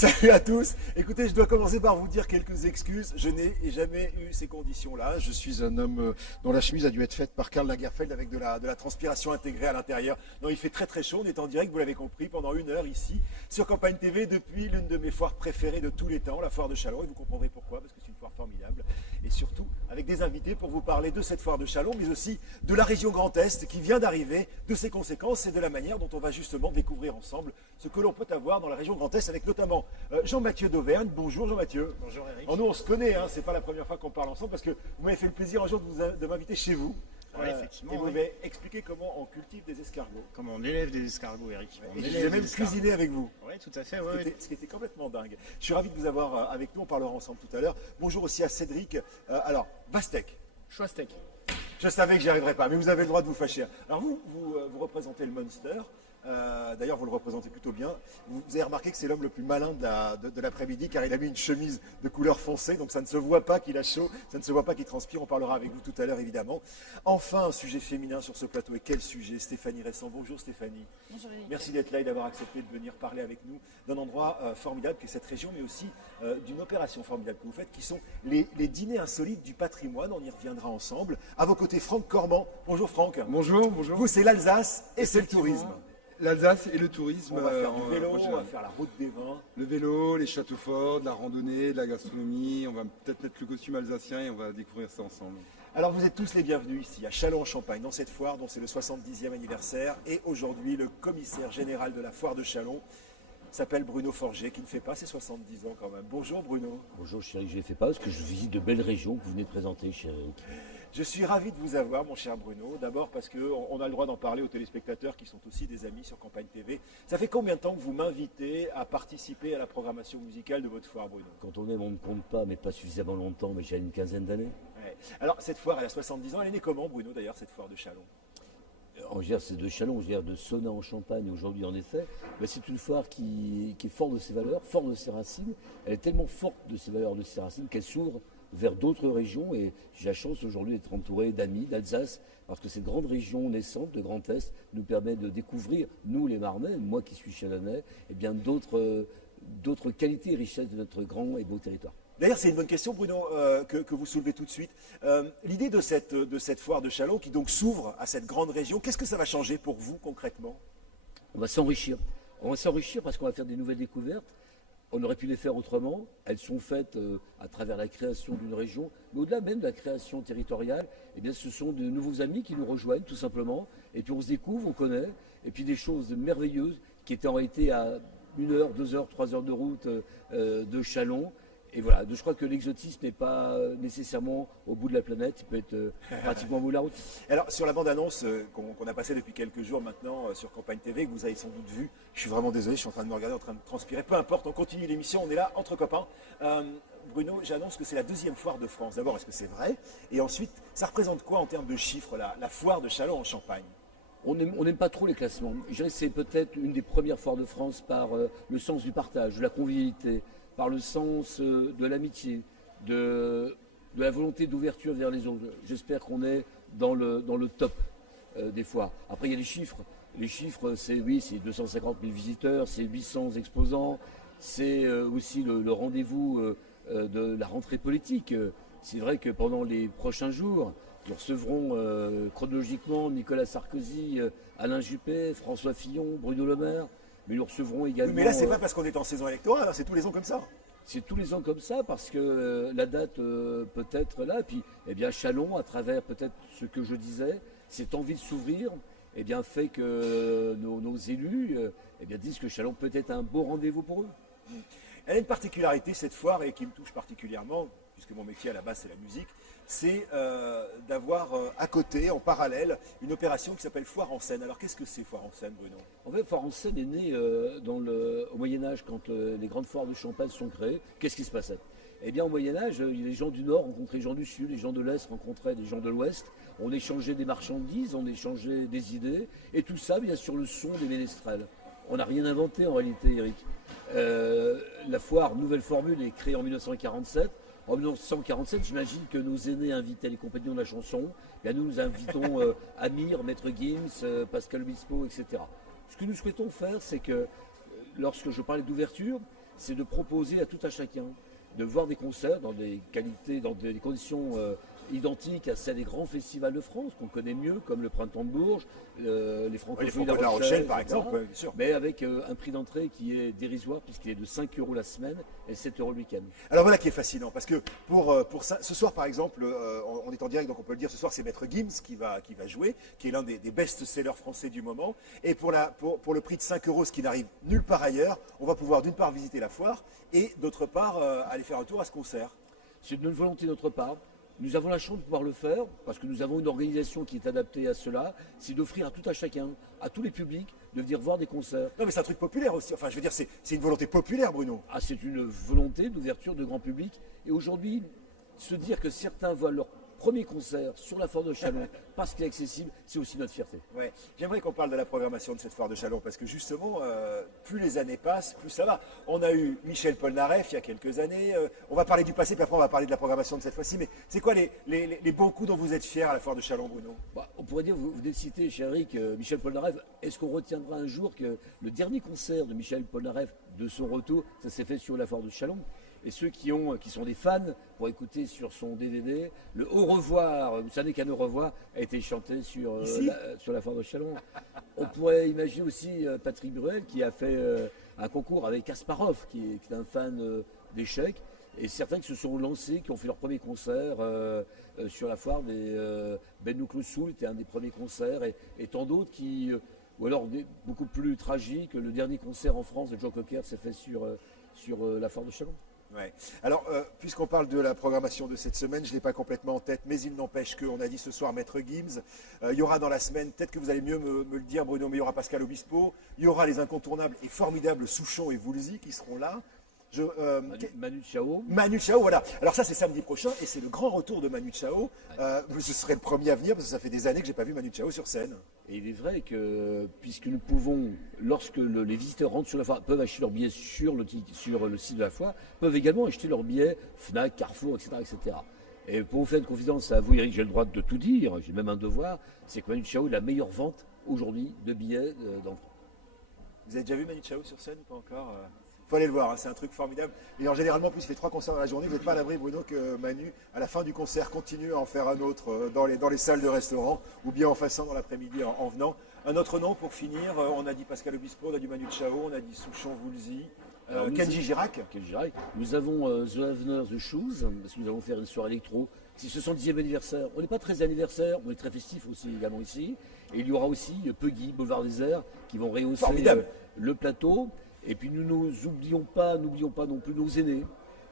Salut à tous. Écoutez, je dois commencer par vous dire quelques excuses. Je n'ai jamais eu ces conditions-là. Je suis un homme dont la chemise a dû être faite par Karl Lagerfeld avec de la transpiration intégrée à l'intérieur. Non, il fait très très chaud. On est en direct, vous l'avez compris, pendant 1 heure ici sur Campagne TV depuis l'une de mes foires préférées de tous les temps, la foire de Châlons. Et vous comprendrez pourquoi, parce que c'est une foire formidable. Et surtout avec des invités pour vous parler de cette foire de Châlons, mais aussi de la région Grand Est qui vient d'arriver, de ses conséquences et de la manière dont on va justement découvrir ensemble ce que l'on peut avoir dans la région Grand Est, avec notamment Jean-Mathieu d'Auvergne. Bonjour Jean-Mathieu. Bonjour Eric. Alors nous on se connaît, hein, c'est pas la première fois qu'on parle ensemble parce que vous m'avez fait le plaisir un jour de m'inviter chez vous. Oui, effectivement. Et vous m'avez expliqué comment on cultive des escargots. Comment on élève des escargots, Eric. Et j'ai même cuisiné avec vous. Oui, tout à fait. Ce qui était complètement dingue. Je suis ravi de vous avoir avec nous, on parlera ensemble tout à l'heure. Bonjour aussi à Cédric. Alors, Bastec. Choix steak. Je savais que j'y arriverais pas, mais vous avez le droit de vous fâcher. Alors vous représentez le Munster. D'ailleurs, vous le représentez plutôt bien. Vous avez remarqué que c'est l'homme le plus malin de l'après-midi, car il a mis une chemise de couleur foncée, donc ça ne se voit pas qu'il a chaud, ça ne se voit pas qu'il transpire. On parlera avec vous tout à l'heure, évidemment. Enfin, un sujet féminin sur ce plateau. Et quel sujet? Stéphanie Resson. Bonjour Stéphanie. Bonjour Eric. Merci d'être là et d'avoir accepté de venir parler avec nous d'un endroit formidable qu'est cette région, mais aussi d'une opération formidable que vous faites, qui sont les dîners insolites du patrimoine. On y reviendra ensemble. À vos côtés, Franck Cormand. Bonjour Franck. Bonjour, bonjour. Vous, c'est l'Alsace et c'est le tourisme. L'Alsace et le tourisme. On va faire du vélo, prochain. on va faire la route des vins. Le vélo, les châteaux forts, de la randonnée, de la gastronomie. On va peut-être mettre le costume alsacien et on va découvrir ça ensemble. Alors vous êtes tous les bienvenus ici à Châlons-en-Champagne, dans cette foire dont c'est le 70e anniversaire. Et aujourd'hui, le commissaire général de la foire de Châlons s'appelle Bruno Forget, qui ne fait pas ses 70 ans quand même. Bonjour Bruno. Bonjour chéri, je ne les fais pas parce que je visite de belles régions que vous venez de présenter, chéri. Je suis ravi de vous avoir, mon cher Bruno. D'abord parce qu'on a le droit d'en parler aux téléspectateurs qui sont aussi des amis sur Campagne TV. Ça fait combien de temps que vous m'invitez à participer à la programmation musicale de votre foire, Bruno? Quand on aime, on ne compte pas, mais pas suffisamment longtemps, mais j'ai une quinzaine d'années. Ouais. Alors cette foire, elle a 70 ans. Elle est née comment, Bruno, d'ailleurs, cette foire de Châlons? On gère c'est de Châlons, on gère de Sonnaz en Champagne aujourd'hui en effet. Mais c'est une foire qui est forte de ses valeurs, forte de ses racines. Elle est tellement forte de ses valeurs, de ses racines, qu'elle s'ouvre vers d'autres régions. Et j'ai la chance aujourd'hui d'être entouré d'amis d'Alsace, parce que cette grande région naissante de Grand Est nous permet de découvrir, nous les Marnais, moi qui suis châlonnais, et bien d'autres qualités et richesses de notre grand et beau territoire. D'ailleurs, c'est une bonne question, Bruno, que vous soulevez tout de suite. L'idée de cette foire de Châlons, qui donc s'ouvre à cette grande région, qu'est-ce que ça va changer pour vous concrètement? On va s'enrichir. On va s'enrichir parce qu'on va faire des nouvelles découvertes. On aurait pu les faire autrement. Elles sont faites à travers la création d'une région, mais au-delà même de la création territoriale, eh bien, ce sont de nouveaux amis qui nous rejoignent tout simplement. Et puis on se découvre, on connaît, et puis des choses merveilleuses qui étaient en réalité à 1 heure, 2 heures, 3 heures de route de Châlons. Et voilà, je crois que l'exotisme n'est pas nécessairement au bout de la planète, il peut être pratiquement au bout de la route. Alors, sur la bande-annonce qu'on a passée depuis quelques jours maintenant sur Campagne TV, que vous avez sans doute vu, je suis vraiment désolé, je suis en train de me regarder, en train de transpirer, peu importe, on continue l'émission, on est là entre copains. Bruno, j'annonce que c'est la 2e foire de France. D'abord, est-ce que c'est vrai? Et ensuite, ça représente quoi en termes de chiffres, la foire de Châlons en Champagne? On n'aime pas trop les classements. Je dirais que c'est peut-être une des premières foires de France par le sens du partage, de la convivialité, par le sens de l'amitié, de la volonté d'ouverture vers les autres. J'espère qu'on est dans le top des foires. Après, il y a les chiffres. Les chiffres, c'est 250 000 visiteurs, c'est 800 exposants, c'est aussi le rendez-vous de la rentrée politique. C'est vrai que pendant les prochains jours, nous recevrons chronologiquement Nicolas Sarkozy, Alain Juppé, François Fillon, Bruno Le Maire. Mais nous recevrons également. Oui, mais là, c'est pas parce qu'on est en saison électorale, hein, c'est tous les ans comme ça. C'est tous les ans comme ça, parce que la date peut être là. Et puis, eh bien, Châlons, à travers peut-être ce que je disais, cette envie de s'ouvrir, eh bien, fait que nos élus eh bien, disent que Châlons peut être un beau rendez-vous pour eux. Elle a une particularité, cette foire, et qui me touche particulièrement, puisque mon métier à la base, c'est la musique, c'est d'avoir à côté, en parallèle, une opération qui s'appelle Foire en Seine. Alors qu'est-ce que c'est Foire en Seine, Bruno? En fait, Foire en Seine est née au Moyen-Âge, quand les grandes foires de Champagne sont créées. Qu'est-ce qui se passait? Eh bien, au Moyen-Âge, les gens du Nord rencontraient les gens du Sud, les gens de l'Est rencontraient les gens de l'Ouest. On échangeait des marchandises, on échangeait des idées, et tout ça, bien sur le son des ménestrels. On n'a rien inventé en réalité, Eric. La foire, nouvelle formule, est créée en 1947. En 1947, j'imagine que nos aînés invitaient les compagnons de la chanson. Bien, nous invitons Amir, Maître Gims, Pascal Obispo, etc. Ce que nous souhaitons faire, c'est que lorsque je parlais d'ouverture, c'est de proposer à tout à chacun de voir des concerts dans des qualités, dans des conditions identiques à celles des grands festivals de France qu'on connaît mieux, comme le Printemps de Bourges, les Francophonie les Franco de La Rochelle, par etc. exemple, ouais, bien sûr. Mais avec un prix d'entrée qui est dérisoire, puisqu'il est de 5 € la semaine et 7 € le week-end. Alors voilà qui est fascinant, parce que pour ça, ce soir par exemple, on est en direct, donc on peut le dire, ce soir c'est Maître Gims qui va jouer, qui est l'un des best-sellers français du moment. Et pour le prix de 5 €, ce qui n'arrive nulle part ailleurs, on va pouvoir d'une part visiter la foire et d'autre part aller faire un tour à ce concert. C'est une volonté de notre part. Nous avons la chance de pouvoir le faire, parce que nous avons une organisation qui est adaptée à cela, c'est d'offrir à tout à chacun, à tous les publics, de venir voir des concerts. Non mais c'est un truc populaire aussi, enfin je veux dire c'est une volonté populaire Bruno. Ah, c'est une volonté d'ouverture de grand public. Et aujourd'hui, se dire que certains voient leur premier concert sur la foire de Châlons parce qu'il est accessible, c'est aussi notre fierté. Ouais. J'aimerais qu'on parle de la programmation de cette foire de Châlons, parce que justement, plus les années passent, plus ça va. On a eu Michel Polnareff il y a quelques années, on va parler du passé, puis après on va parler de la programmation de cette fois-ci, mais c'est quoi les bons coups dont vous êtes fiers à la foire de Châlons, Bruno? Bah, on pourrait dire, vous venez de citer, cher Eric, Michel Polnareff. Est-ce qu'on retiendra un jour que le dernier concert de Michel Polnareff, de son retour, ça s'est fait sur la foire de Châlons? Et ceux qui sont des fans, pour écouter sur son DVD, le Au revoir, vous savez qu'un Au revoir a été chanté sur la foire de Châlons. On pourrait imaginer aussi Patrick Bruel qui a fait un concours avec Kasparov, qui est un fan d'échecs. Et certains qui se sont lancés, qui ont fait leur premier concert sur la foire des Ben Soul, était un des premiers concerts, et tant d'autres qui, ou alors beaucoup plus tragiques, le dernier concert en France de Joe Cocker s'est fait sur la foire de Châlons. Ouais. Alors, puisqu'on parle de la programmation de cette semaine, je ne l'ai pas complètement en tête, mais il n'empêche qu'on a dit ce soir Maître Gims. Il y aura dans la semaine, peut-être que vous allez mieux me le dire Bruno, mais il y aura Pascal Obispo, il y aura les incontournables et formidables Souchon et Woolsey qui seront là. Manu Chao. Manu Chao, voilà. Alors ça c'est samedi prochain et c'est le grand retour de Manu Chao. Ce serait le premier à venir parce que ça fait des années que j'ai pas vu Manu Chao sur scène. Et il est vrai que, puisque nous pouvons, lorsque les visiteurs rentrent sur la foire, peuvent acheter leurs billets sur le site de la foire, peuvent également acheter leurs billets Fnac, Carrefour, etc., etc. Et pour vous faire une confidence à vous, Eric, j'ai le droit de tout dire, j'ai même un devoir, c'est que Manu Chao est la meilleure vente aujourd'hui de billets d'entrée. Vous avez déjà vu Manu Chao sur scène ou pas encore? Faut aller le voir, hein, c'est un truc formidable. Et en généralement, plus il fait 3 concerts dans la journée, vous n'êtes pas à l'abri, Bruno, que Manu, à la fin du concert, continue à en faire un autre dans les salles de restaurant, ou bien en faisant dans l'après-midi en venant. Un autre nom pour finir, on a dit Pascal Obispo, on a dit Manu Chao, on a dit Souchon Woolsey, Kenji Girac. Nous avons The Havner, The Shoes, parce que nous allons faire une soirée électro. C'est ce 70e anniversaire. On n'est pas très anniversaire, on est très festif aussi également ici. Et il y aura aussi Puggy, Boulevard des Airs, qui vont rehausser le plateau. Et puis nous n'oublions pas non plus nos aînés,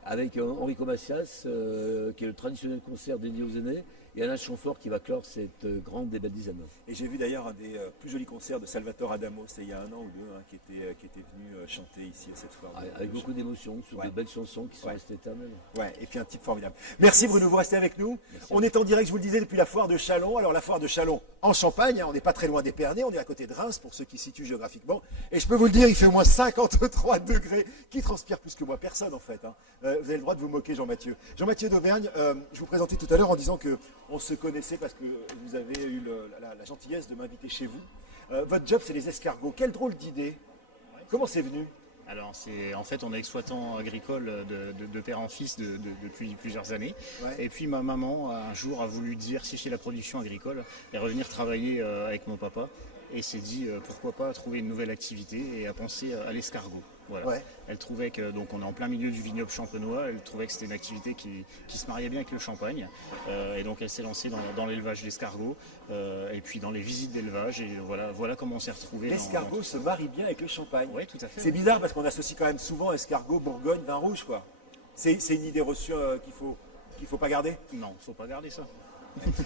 avec Enrico Macias, qui est le traditionnel concert dédié aux aînés, et Alain Chamfort qui va clore cette grande et belle dizaine. Et j'ai vu d'ailleurs un des plus jolis concerts de Salvatore Adamo, c'était il y a 1 an ou 2, hein, qui était venu chanter ici à cette foire. Avec beaucoup d'émotion, sur de belles chansons qui sont restées éternelles. Ouais, et puis un type formidable. Merci Bruno, vous restez avec nous. Merci. On est en direct, je vous le disais, depuis la foire de Châlons. Alors la foire de Châlons en Champagne, hein, on n'est pas très loin d'Épernay, on est à côté de Reims pour ceux qui se situent géographiquement. Et je peux vous le dire, il fait au moins 53 degrés. Qui transpire plus que moi? Personne en fait. Hein. Vous avez le droit de vous moquer, Jean-Mathieu. Jean-Mathieu d'Auvergne, je vous présentais tout à l'heure en disant qu'on se connaissait parce que vous avez eu la gentillesse de m'inviter chez vous. Votre job, c'est les escargots. Quelle drôle d'idée. Comment c'est venu? Alors, en fait, on est exploitant agricole de père en fils depuis plusieurs années. Ouais. Et puis, ma maman, un jour, a voulu diversifier la production agricole et revenir travailler avec mon papa. Et s'est dit, pourquoi pas trouver une nouvelle activité et a pensé à l'escargot. Voilà. Ouais. Elle trouvait que, donc on est en plein milieu du vignoble champenois, elle trouvait que c'était une activité qui se mariait bien avec le champagne. Et donc elle s'est lancée dans l'élevage d'escargots et puis dans les visites d'élevage. Et voilà comment on s'est retrouvés. L'escargot se marie bien avec le champagne. Oui, tout à fait. C'est bizarre parce qu'on associe quand même souvent escargot, Bourgogne, vin rouge, quoi. C'est une idée reçue qu'il faut pas garder? Non, il ne faut pas garder ça.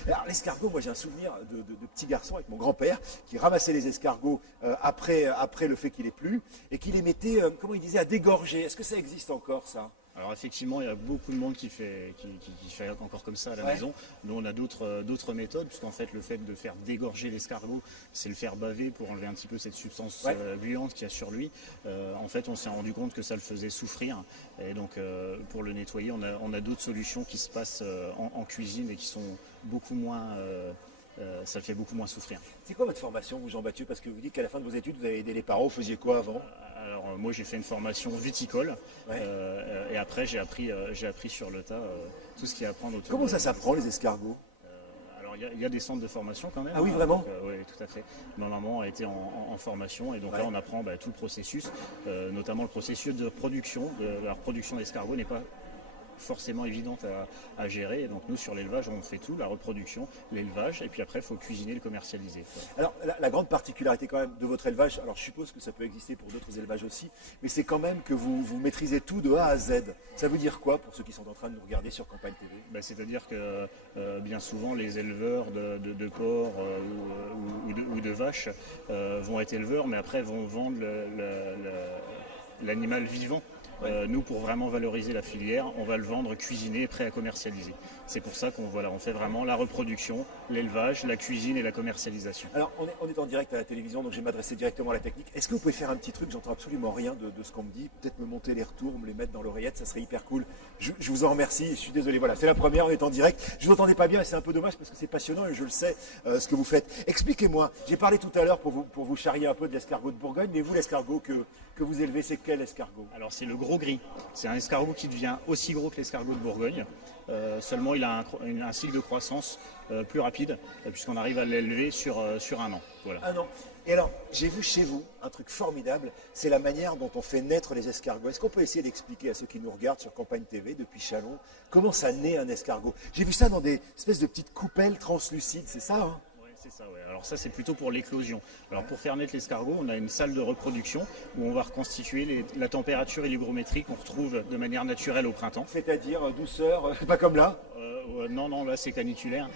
Alors l'escargot, moi j'ai un souvenir de petit garçon avec mon grand-père qui ramassait les escargots après le fait qu'il ait plu et qui les mettait, comment il disait, à dégorger. Est-ce que ça existe encore ça? Alors effectivement, il y a beaucoup de monde qui fait encore comme ça à la maison. Nous, on a d'autres méthodes, puisqu'en fait, le fait de faire dégorger l'escargot, c'est le faire baver pour enlever un petit peu cette substance gluante qu'il y a sur lui. En fait, on s'est rendu compte que ça le faisait souffrir. Et donc, pour le nettoyer, on a d'autres solutions qui se passent en cuisine et qui sont beaucoup moins... ça le fait beaucoup moins souffrir. C'est quoi votre formation, vous, Jean-Mathieu? Parce que vous dites qu'à la fin de vos études, vous avez aidé les parents. Vous faisiez quoi avant? Alors Alors moi j'ai fait une formation viticole et après j'ai appris sur le tas tout ce qu'il y a à apprendre autour. Comment ça s'apprend les escargots? Alors il y a des centres de formation quand même. Ah oui, vraiment? Oui, tout à fait. Ma maman a été en formation et donc là on apprend tout le processus, notamment le processus de production. La reproduction d'escargots n'est pas forcément évidente à gérer. Et donc nous sur l'élevage on fait tout, la reproduction, l'élevage et puis après il faut cuisiner, le commercialiser. Alors la grande particularité quand même de votre élevage, alors je suppose que ça peut exister pour d'autres élevages aussi, mais c'est quand même que vous maîtrisez tout de A à Z. Ça veut dire quoi pour ceux qui sont en train de nous regarder sur Campagne TV? C'est-à-dire que bien souvent les éleveurs de porcs ou de vaches vont être éleveurs mais après vont vendre l'animal vivant. Nous, pour vraiment valoriser la filière, on va le vendre cuisiné, prêt à commercialiser. C'est pour ça qu'on on fait vraiment la reproduction, l'élevage, la cuisine et la commercialisation. Alors, on est en direct à la télévision, donc je vais m'adresser directement à la technique. Est-ce que vous pouvez faire un petit truc? J'entends absolument rien de ce qu'on me dit. Peut-être me monter les retours, me les mettre dans l'oreillette, ça serait hyper cool. Je vous en remercie, je suis désolé. Voilà, c'est la première, on est en direct. Je ne vous entendais pas bien et c'est un peu dommage parce que c'est passionnant et je le sais ce que vous faites. Expliquez-moi, j'ai parlé tout à l'heure pour vous charrier un peu de l'escargot de Bourgogne, mais vous, l'escargot que vous élevez, c'est quel escargot? Alors c'est le gros gris. C'est un escargot qui devient aussi gros que l'escargot de Bourgogne. Seulement il a un cycle de croissance plus rapide puisqu'on arrive à l'élever sur un an. Voilà. Un an. Et alors, j'ai vu chez vous un truc formidable, c'est la manière dont on fait naître les escargots. Est-ce qu'on peut essayer d'expliquer à ceux qui nous regardent sur Campagne TV depuis Châlons comment ça naît un escargot? J'ai vu ça dans des espèces de petites coupelles translucides, c'est ça hein? C'est ça, ouais. Alors ça, c'est plutôt pour l'éclosion. Alors pour faire naître l'escargot, on a une salle de reproduction où on va reconstituer la température et l'hygrométrie qu'on retrouve de manière naturelle au printemps. C'est-à-dire douceur, pas comme là? Non, là c'est caniculaire.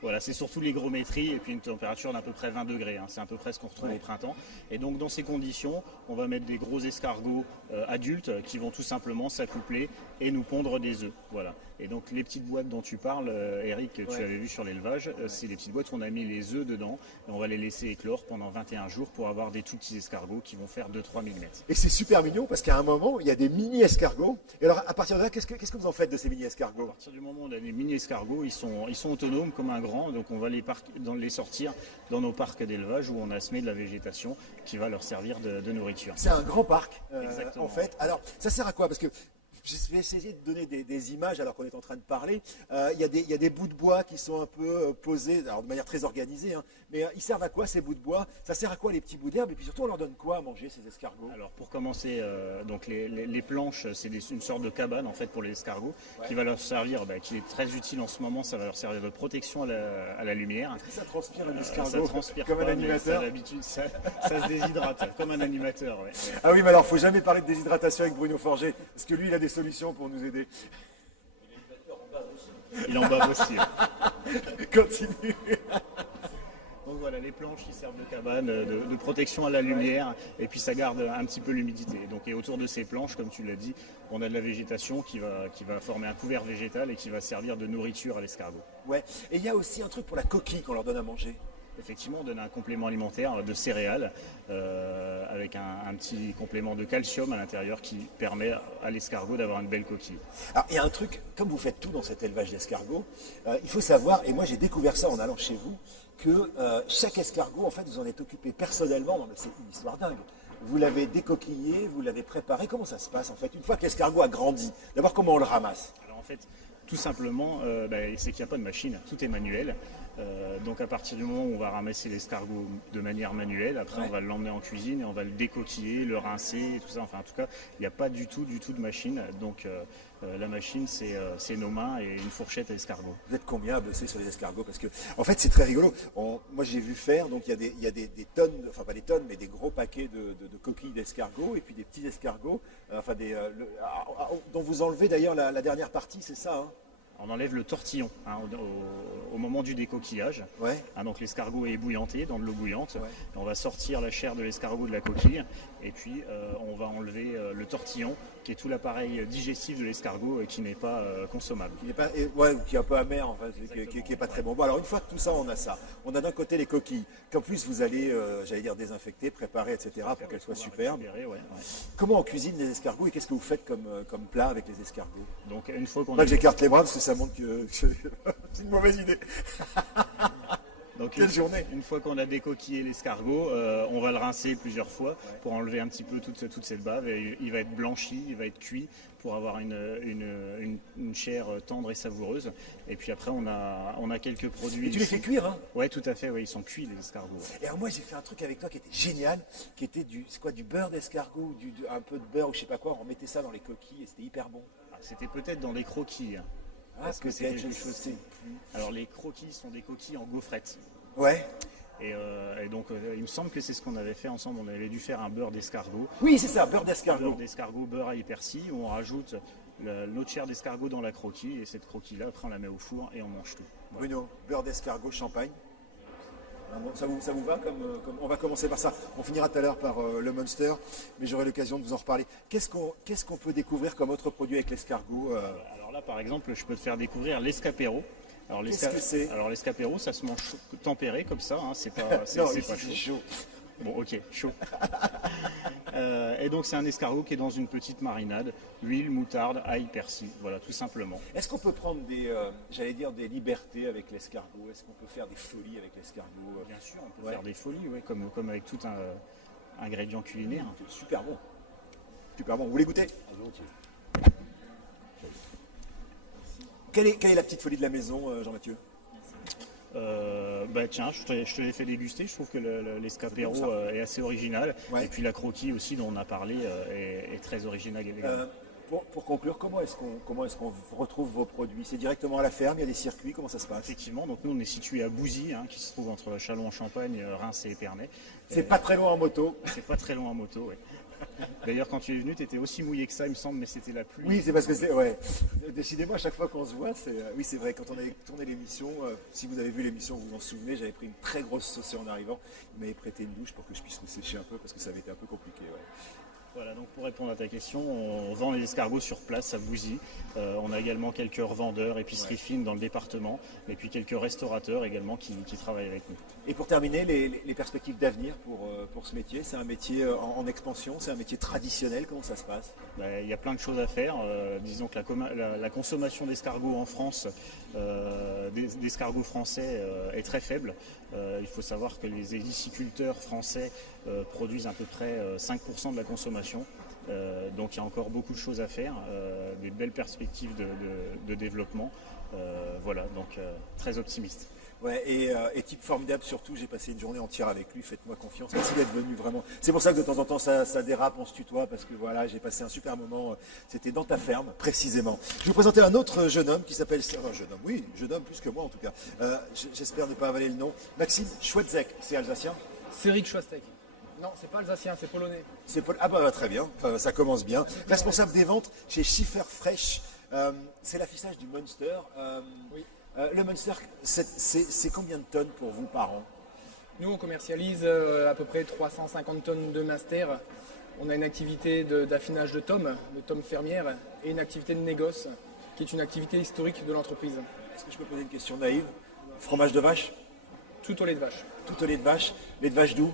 Voilà, c'est surtout l'hygrométrie et puis une température d'à peu près 20 degrés. C'est à peu près ce qu'on retrouve au printemps. Et donc dans ces conditions, on va mettre des gros escargots adultes qui vont tout simplement s'accoupler et nous pondre des œufs. Voilà. Et donc les petites boîtes dont tu parles, Eric, que tu avais vu sur l'élevage, c'est les petites boîtes où on a mis les œufs dedans et on va les laisser éclore pendant 21 jours pour avoir des tout petits escargots qui vont faire 2-3 mm. Et c'est super mignon parce qu'à un moment, il y a des mini-escargots. Et alors à partir de là, qu'est-ce que vous en faites de ces mini-escargots? À partir du moment où on a des mini-escargots, ils sont autonomes comme un grand, donc on va les sortir dans nos parcs d'élevage où on a semé de la végétation qui va leur servir de nourriture. C'est un grand parc, Exactement. en fait. Alors, ça sert à quoi? Parce que je vais essayer de donner des images alors qu'on est en train de parler. Il y a des bouts de bois qui sont un peu posés, alors de manière très organisée, hein, mais ils servent à quoi ces bouts de bois? Ça sert à quoi les petits bouts d'herbe? Et puis surtout, on leur donne quoi à manger ces escargots? Alors pour commencer, donc les planches, c'est une sorte de cabane en fait pour les escargots qui va leur servir, qui est très utile en ce moment, ça va leur servir de protection à la lumière. Est-ce que ça transpire un escargot Ça transpire comme pas, un animateur? mais d'habitude ça se déshydrate comme un animateur. Ouais. Ah oui, mais alors, faut jamais parler de déshydratation avec Bruno Forger, parce que lui, il a des solutions pour nous aider. Il en bave aussi. Continue. Donc voilà, les planches qui servent de cabane, de protection à la lumière, et puis ça garde un petit peu l'humidité. Et autour de ces planches, comme tu l'as dit, on a de la végétation qui va former un couvert végétal et qui va servir de nourriture à l'escargot. Ouais. Et il y a aussi un truc pour la coquille qu'on leur donne à manger. Effectivement, on donne un complément alimentaire de céréales avec un petit complément de calcium à l'intérieur qui permet à l'escargot d'avoir une belle coquille. Alors, il y a un truc, comme vous faites tout dans cet élevage d'escargots, il faut savoir, et moi j'ai découvert ça en allant chez vous, que chaque escargot, en fait, vous en êtes occupé personnellement. Non, mais c'est une histoire dingue. Vous l'avez décoquillé, vous l'avez préparé. Comment ça se passe, en fait, une fois que l'escargot a grandi? D'abord, comment on le ramasse? Alors en fait, tout simplement, c'est qu'il n'y a pas de machine, tout est manuel. Donc à partir du moment où on va ramasser l'escargot de manière manuelle, après on va l'emmener en cuisine et on va le décoquiller, le rincer et tout ça. Enfin en tout cas, il n'y a pas du tout de machine. Donc la machine c'est nos mains et une fourchette à escargot. Vous êtes combien à bosser sur les escargots? Parce que en fait c'est très rigolo. Moi j'ai vu faire, donc il y a des tonnes, enfin pas des tonnes, mais des gros paquets de coquilles d'escargots et puis des petits escargots, dont vous enlevez d'ailleurs la dernière partie, c'est ça hein? On enlève le tortillon au moment du décoquillage. Ouais. Donc l'escargot est ébouillanté dans de l'eau bouillante. Ouais. On va sortir la chair de l'escargot de la coquille et puis on va enlever le tortillon qui est tout l'appareil digestif de l'escargot et qui n'est pas consommable. Qui est un peu amer, enfin, qui n'est pas très bon. Bon, alors une fois que tout ça, on a ça. On a d'un côté les coquilles, qu'en plus vous allez, désinfecter, préparer, etc. pour qu'elles soient superbes. Comment on cuisine les escargots et qu'est-ce que vous faites comme plat avec les escargots? Donc une fois qu'on Là, j'écarte les bras parce que ça montre que c'est une mauvaise idée. Donc Quelle journée! une fois qu'on a décoquillé l'escargot, on va le rincer plusieurs fois pour enlever un petit peu toute cette bave. Et il va être blanchi, il va être cuit pour avoir une chair tendre et savoureuse. Et puis après, on a quelques produits. Et tu les ici. fais cuire, hein? Ouais, tout à fait. Ouais, ils sont cuits les escargots. Et alors moi j'ai fait un truc avec toi qui était génial, qui était du beurre d'escargot, un peu de beurre ou je sais pas quoi, on mettait ça dans les coquilles et c'était hyper bon. Ah, c'était peut-être dans les croquis. Hein. Ah, Parce que c'est peut-être, je quelque ne chose. sais plus. Alors les croquis sont des coquilles en gaufrettes. Ouais. Et donc il me semble que c'est ce qu'on avait fait ensemble. On avait dû faire un beurre d'escargot. Oui, c'est ça, beurre Beurre d'escargot. d'escargot, beurre ail et persil, où on rajoute l'autre chair d'escargot dans la croquille. Et cette croquille-là, après on la met au four et on mange tout. Voilà. Bruno, beurre d'escargot, champagne. Ça vous va comme on va commencer par ça. On finira tout à l'heure par le Munster, mais j'aurai l'occasion de vous en reparler. Qu'est-ce qu'on peut découvrir comme autre produit avec l'escargot Alors là, par exemple, je peux te faire découvrir l'escapéro. Alors, Qu'est-ce que c'est? Alors l'escapéro, ça se mange tempéré comme ça, hein, c'est pas, Non, c'est ici, pas c'est chaud. chaud. Bon, ok, chaud. Et donc c'est un escargot qui est dans une petite marinade, huile, moutarde, ail, persil, voilà, tout simplement. Est-ce qu'on peut prendre des libertés avec l'escargot? Est-ce qu'on peut faire des folies avec l'escargot? Bien sûr, on peut Ouais. faire des folies, ouais, comme avec tout un ingrédient culinaire. C'est super bon. Super bon. Vous voulez goûter? Quelle est la petite folie de la maison, Jean-Mathieu? Bah tiens, je te l'ai fait déguster, je trouve que l'escapéro C'est bon, ça. est assez original. Ouais. Et puis la croquille aussi dont on a parlé est très originale également. Pour conclure, comment est-ce qu'on retrouve vos produits? C'est directement à la ferme, il y a des circuits, comment ça se passe? Effectivement, donc nous on est situé à Bouzy, hein, qui se trouve entre Châlons-en-Champagne, Reims et Épernay. C'est pas très loin en moto. C'est pas très loin en moto, ouais. D'ailleurs, quand tu es venu, tu étais aussi mouillé que ça, il me semble, mais c'était la pluie. Oui, c'est parce que c'est. Ouais. Décidément, à chaque fois qu'on se voit, oui, c'est vrai, quand on avait tourné l'émission, si vous avez vu l'émission, vous vous en souvenez, j'avais pris une très grosse saucée en arrivant. Il m'avait prêté une douche pour que je puisse me sécher un peu parce que ça avait été un peu compliqué. Ouais. Voilà, donc pour répondre à ta question, on vend les escargots sur place à Bouzy. On a également quelques revendeurs, épiceries fines dans le département, et puis quelques restaurateurs également qui travaillent avec nous. Et pour terminer, les perspectives d'avenir pour ce métier, c'est un métier en expansion, c'est un métier traditionnel, comment ça se passe? Il y a plein de choses à faire. Disons que la consommation d'escargots en France, d'escargots français, est très faible. Il faut savoir que les héliciculteurs français produisent à peu près 5% de la consommation. Donc il y a encore beaucoup de choses à faire, des belles perspectives de développement. Voilà, donc très optimiste. Ouais, et type formidable surtout, j'ai passé une journée entière avec lui, faites-moi confiance, merci d'être venu vraiment. C'est pour ça que de temps en temps ça dérape, on se tutoie, parce que voilà, j'ai passé un super moment, c'était dans ta ferme, précisément. Je vais vous présenter un autre jeune homme qui s'appelle, jeune homme plus que moi en tout cas, j'espère ne pas avaler le nom, Maxime Schwetzek, c'est alsacien? C'est Rick Schwastek. Non, c'est pas alsacien, c'est polonais. Ah bah très bien, ça commence bien. Responsable des ventes chez Schiffer Fresh, c'est l'affichage du Munster. Oui. Le Munster, c'est combien de tonnes pour vous par an? Nous, on commercialise à peu près 350 tonnes de Munster. On a une activité d'affinage de tomes fermières, et une activité de négoce, qui est une activité historique de l'entreprise. Est-ce que je peux poser une question naïve? Fromage de vache? Tout au lait de vache. Tout au lait de vache? Lait de vache d'où?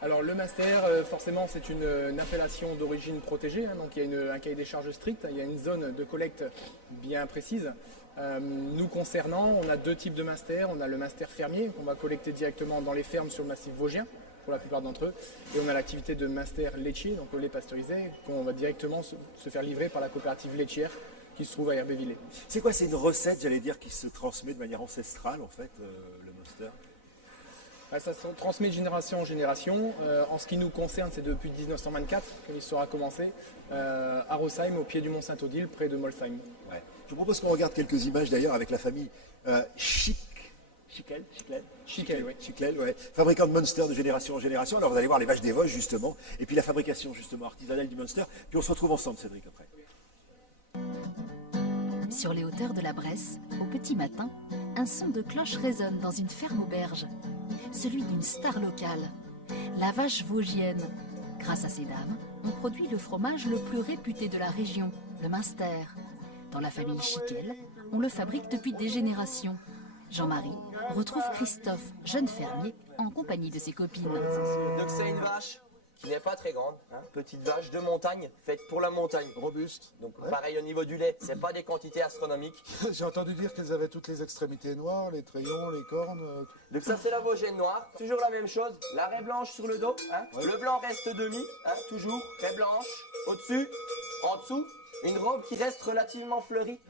Alors le Munster, forcément, c'est une appellation d'origine protégée, hein, donc il y a un cahier des charges strict, il y a une zone de collecte bien précise. Nous concernant, on a deux types de Munster. On a le Munster fermier qu'on va collecter directement dans les fermes sur le massif vosgien, pour la plupart d'entre eux. Et on a l'activité de Munster laitier, donc le lait pasteurisé, qu'on va directement se faire livrer par la coopérative laitière qui se trouve à Herbévillers. C'est quoi? C'est une recette, j'allais dire, qui se transmet de manière ancestrale, en fait, le Munster? Ça se transmet de génération en génération. En ce qui nous concerne, c'est depuis 1924 que l'histoire a commencé, à Rosheim, au pied du mont Saint-Odile, près de Molsheim. Ouais. Je vous propose qu'on regarde quelques images d'ailleurs avec la famille Schickel, ouais. Fabricant de Munster de génération en génération. Alors vous allez voir les vaches des Vosges justement, et puis la fabrication justement artisanale du Munster. Puis on se retrouve ensemble, Cédric, après. Sur les hauteurs de la Bresse, au petit matin, un son de cloche résonne dans une ferme auberge. Celui d'une star locale, la vache vosgienne. Grâce à ces dames, on produit le fromage le plus réputé de la région, le Munster. Dans la famille Schickel, on le fabrique depuis des générations. Jean-Marie retrouve Christophe, jeune fermier, en compagnie de ses copines. Donc c'est une vache qui n'est pas très grande. Hein. Petite vache de montagne, faite pour la montagne. Robuste. Donc Ouais. pareil au niveau du lait, c'est pas des quantités astronomiques. J'ai entendu dire qu'elles avaient toutes les extrémités noires, les trayons, les cornes. Donc ça c'est la Vosgienne noire, toujours la même chose, la raie blanche sur le dos, hein. Ouais. Le blanc reste demi, hein, toujours, raie blanche, au-dessus, en dessous, une robe qui reste relativement fleurie.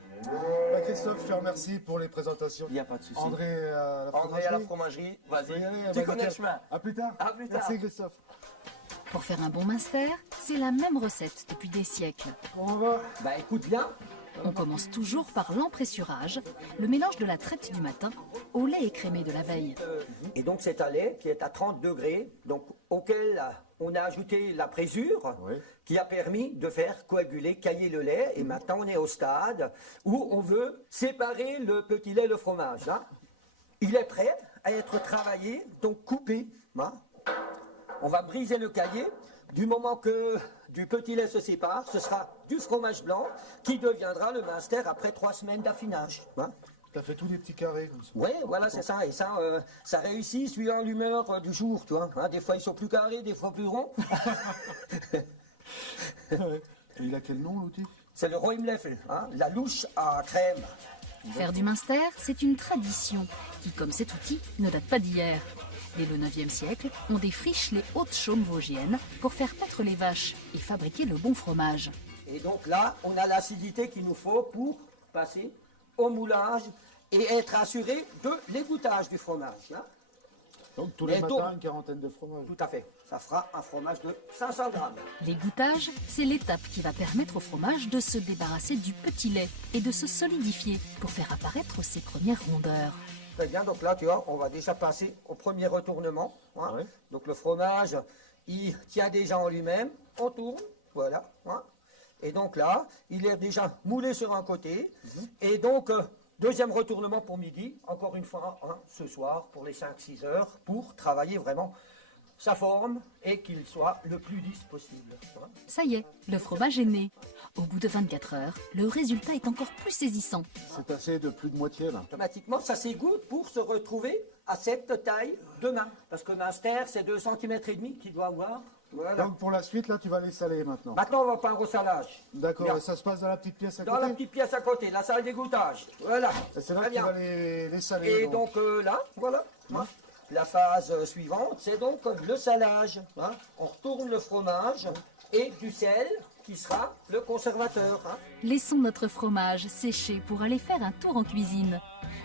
Christophe, je te remercie pour les présentations. Il n'y a pas de souci. André à la André à la fromagerie, Faut y vas-y, aller, tu bah, connais nickel. le chemin. À plus tard. À plus tard. Merci Christophe. Pour faire un bon minster, c'est la même recette depuis des siècles. Comment on va? Bah écoute bien, On commence toujours par l'empressurage, le mélange de la traite du matin au lait écrémé de la veille. Et donc c'est un lait qui est à 30 degrés, donc auquel on a ajouté la présure Oui. qui a permis de faire coaguler, cailler le lait. Et maintenant on est au stade où on veut séparer le petit lait et le fromage. Hein. Il est prêt à être travaillé, donc coupé. Hein. On va briser le cahier. Du moment que du petit lait se sépare, ce sera du fromage blanc qui deviendra le minster après 3 semaines d'affinage. Hein. Tu as fait tous les petits carrés comme ça. Oui, voilà, c'est ça. Et ça, ça réussit suivant l'humeur du jour, tu vois. Hein, des fois, ils sont plus carrés, des fois plus ronds. Et il a quel nom l'outil? C'est le Roimleffel, hein, la louche à crème. Faire du minster, c'est une tradition qui, comme cet outil, ne date pas d'hier. Dès le 9e siècle, on défriche les hautes chaumes vosgiennes pour faire paître les vaches et fabriquer le bon fromage. Et donc là, on a l'acidité qu'il nous faut pour passer au moulage et être assuré de l'égouttage du fromage. Hein. Donc tous les Et matins, donc- une quarantaine de fromages. Tout à fait. Ça fera un fromage de 500 grammes. L'égouttage, c'est l'étape qui va permettre au fromage de se débarrasser du petit lait et de se solidifier pour faire apparaître ses premières rondeurs. Très bien, donc là, tu vois, on va déjà passer au premier retournement. Hein. Ouais. Donc le fromage, il tient déjà en lui-même. On tourne, voilà. Hein. Et donc là, il est déjà moulé sur un côté. Et donc, deuxième retournement pour midi, encore une fois, hein, ce soir, pour les 5-6 heures, pour travailler vraiment sa forme et qu'il soit le plus lisse possible. Hein. Ça y est, le fromage est né. Au bout de 24 heures, le résultat est encore plus saisissant. C'est passé de plus de moitié là. Automatiquement, ça s'égoutte pour se retrouver à cette taille de main. Parce que Minster, c'est 2,5 cm qu'il doit avoir. Voilà. Donc pour la suite, là, tu vas les saler maintenant. Maintenant, on va peindre au salage. D'accord, Bien. et ça se passe dans la petite pièce à Dans côté. la petite pièce à côté, la salle d'égouttage. Voilà. Et c'est là Très que tu bien. vas les saler. Et donc là, voilà. Hein. La phase suivante, c'est donc le salage. Hein. On retourne le fromage et du sel qui sera le conservateur. Hein. Laissons notre fromage sécher pour aller faire un tour en cuisine.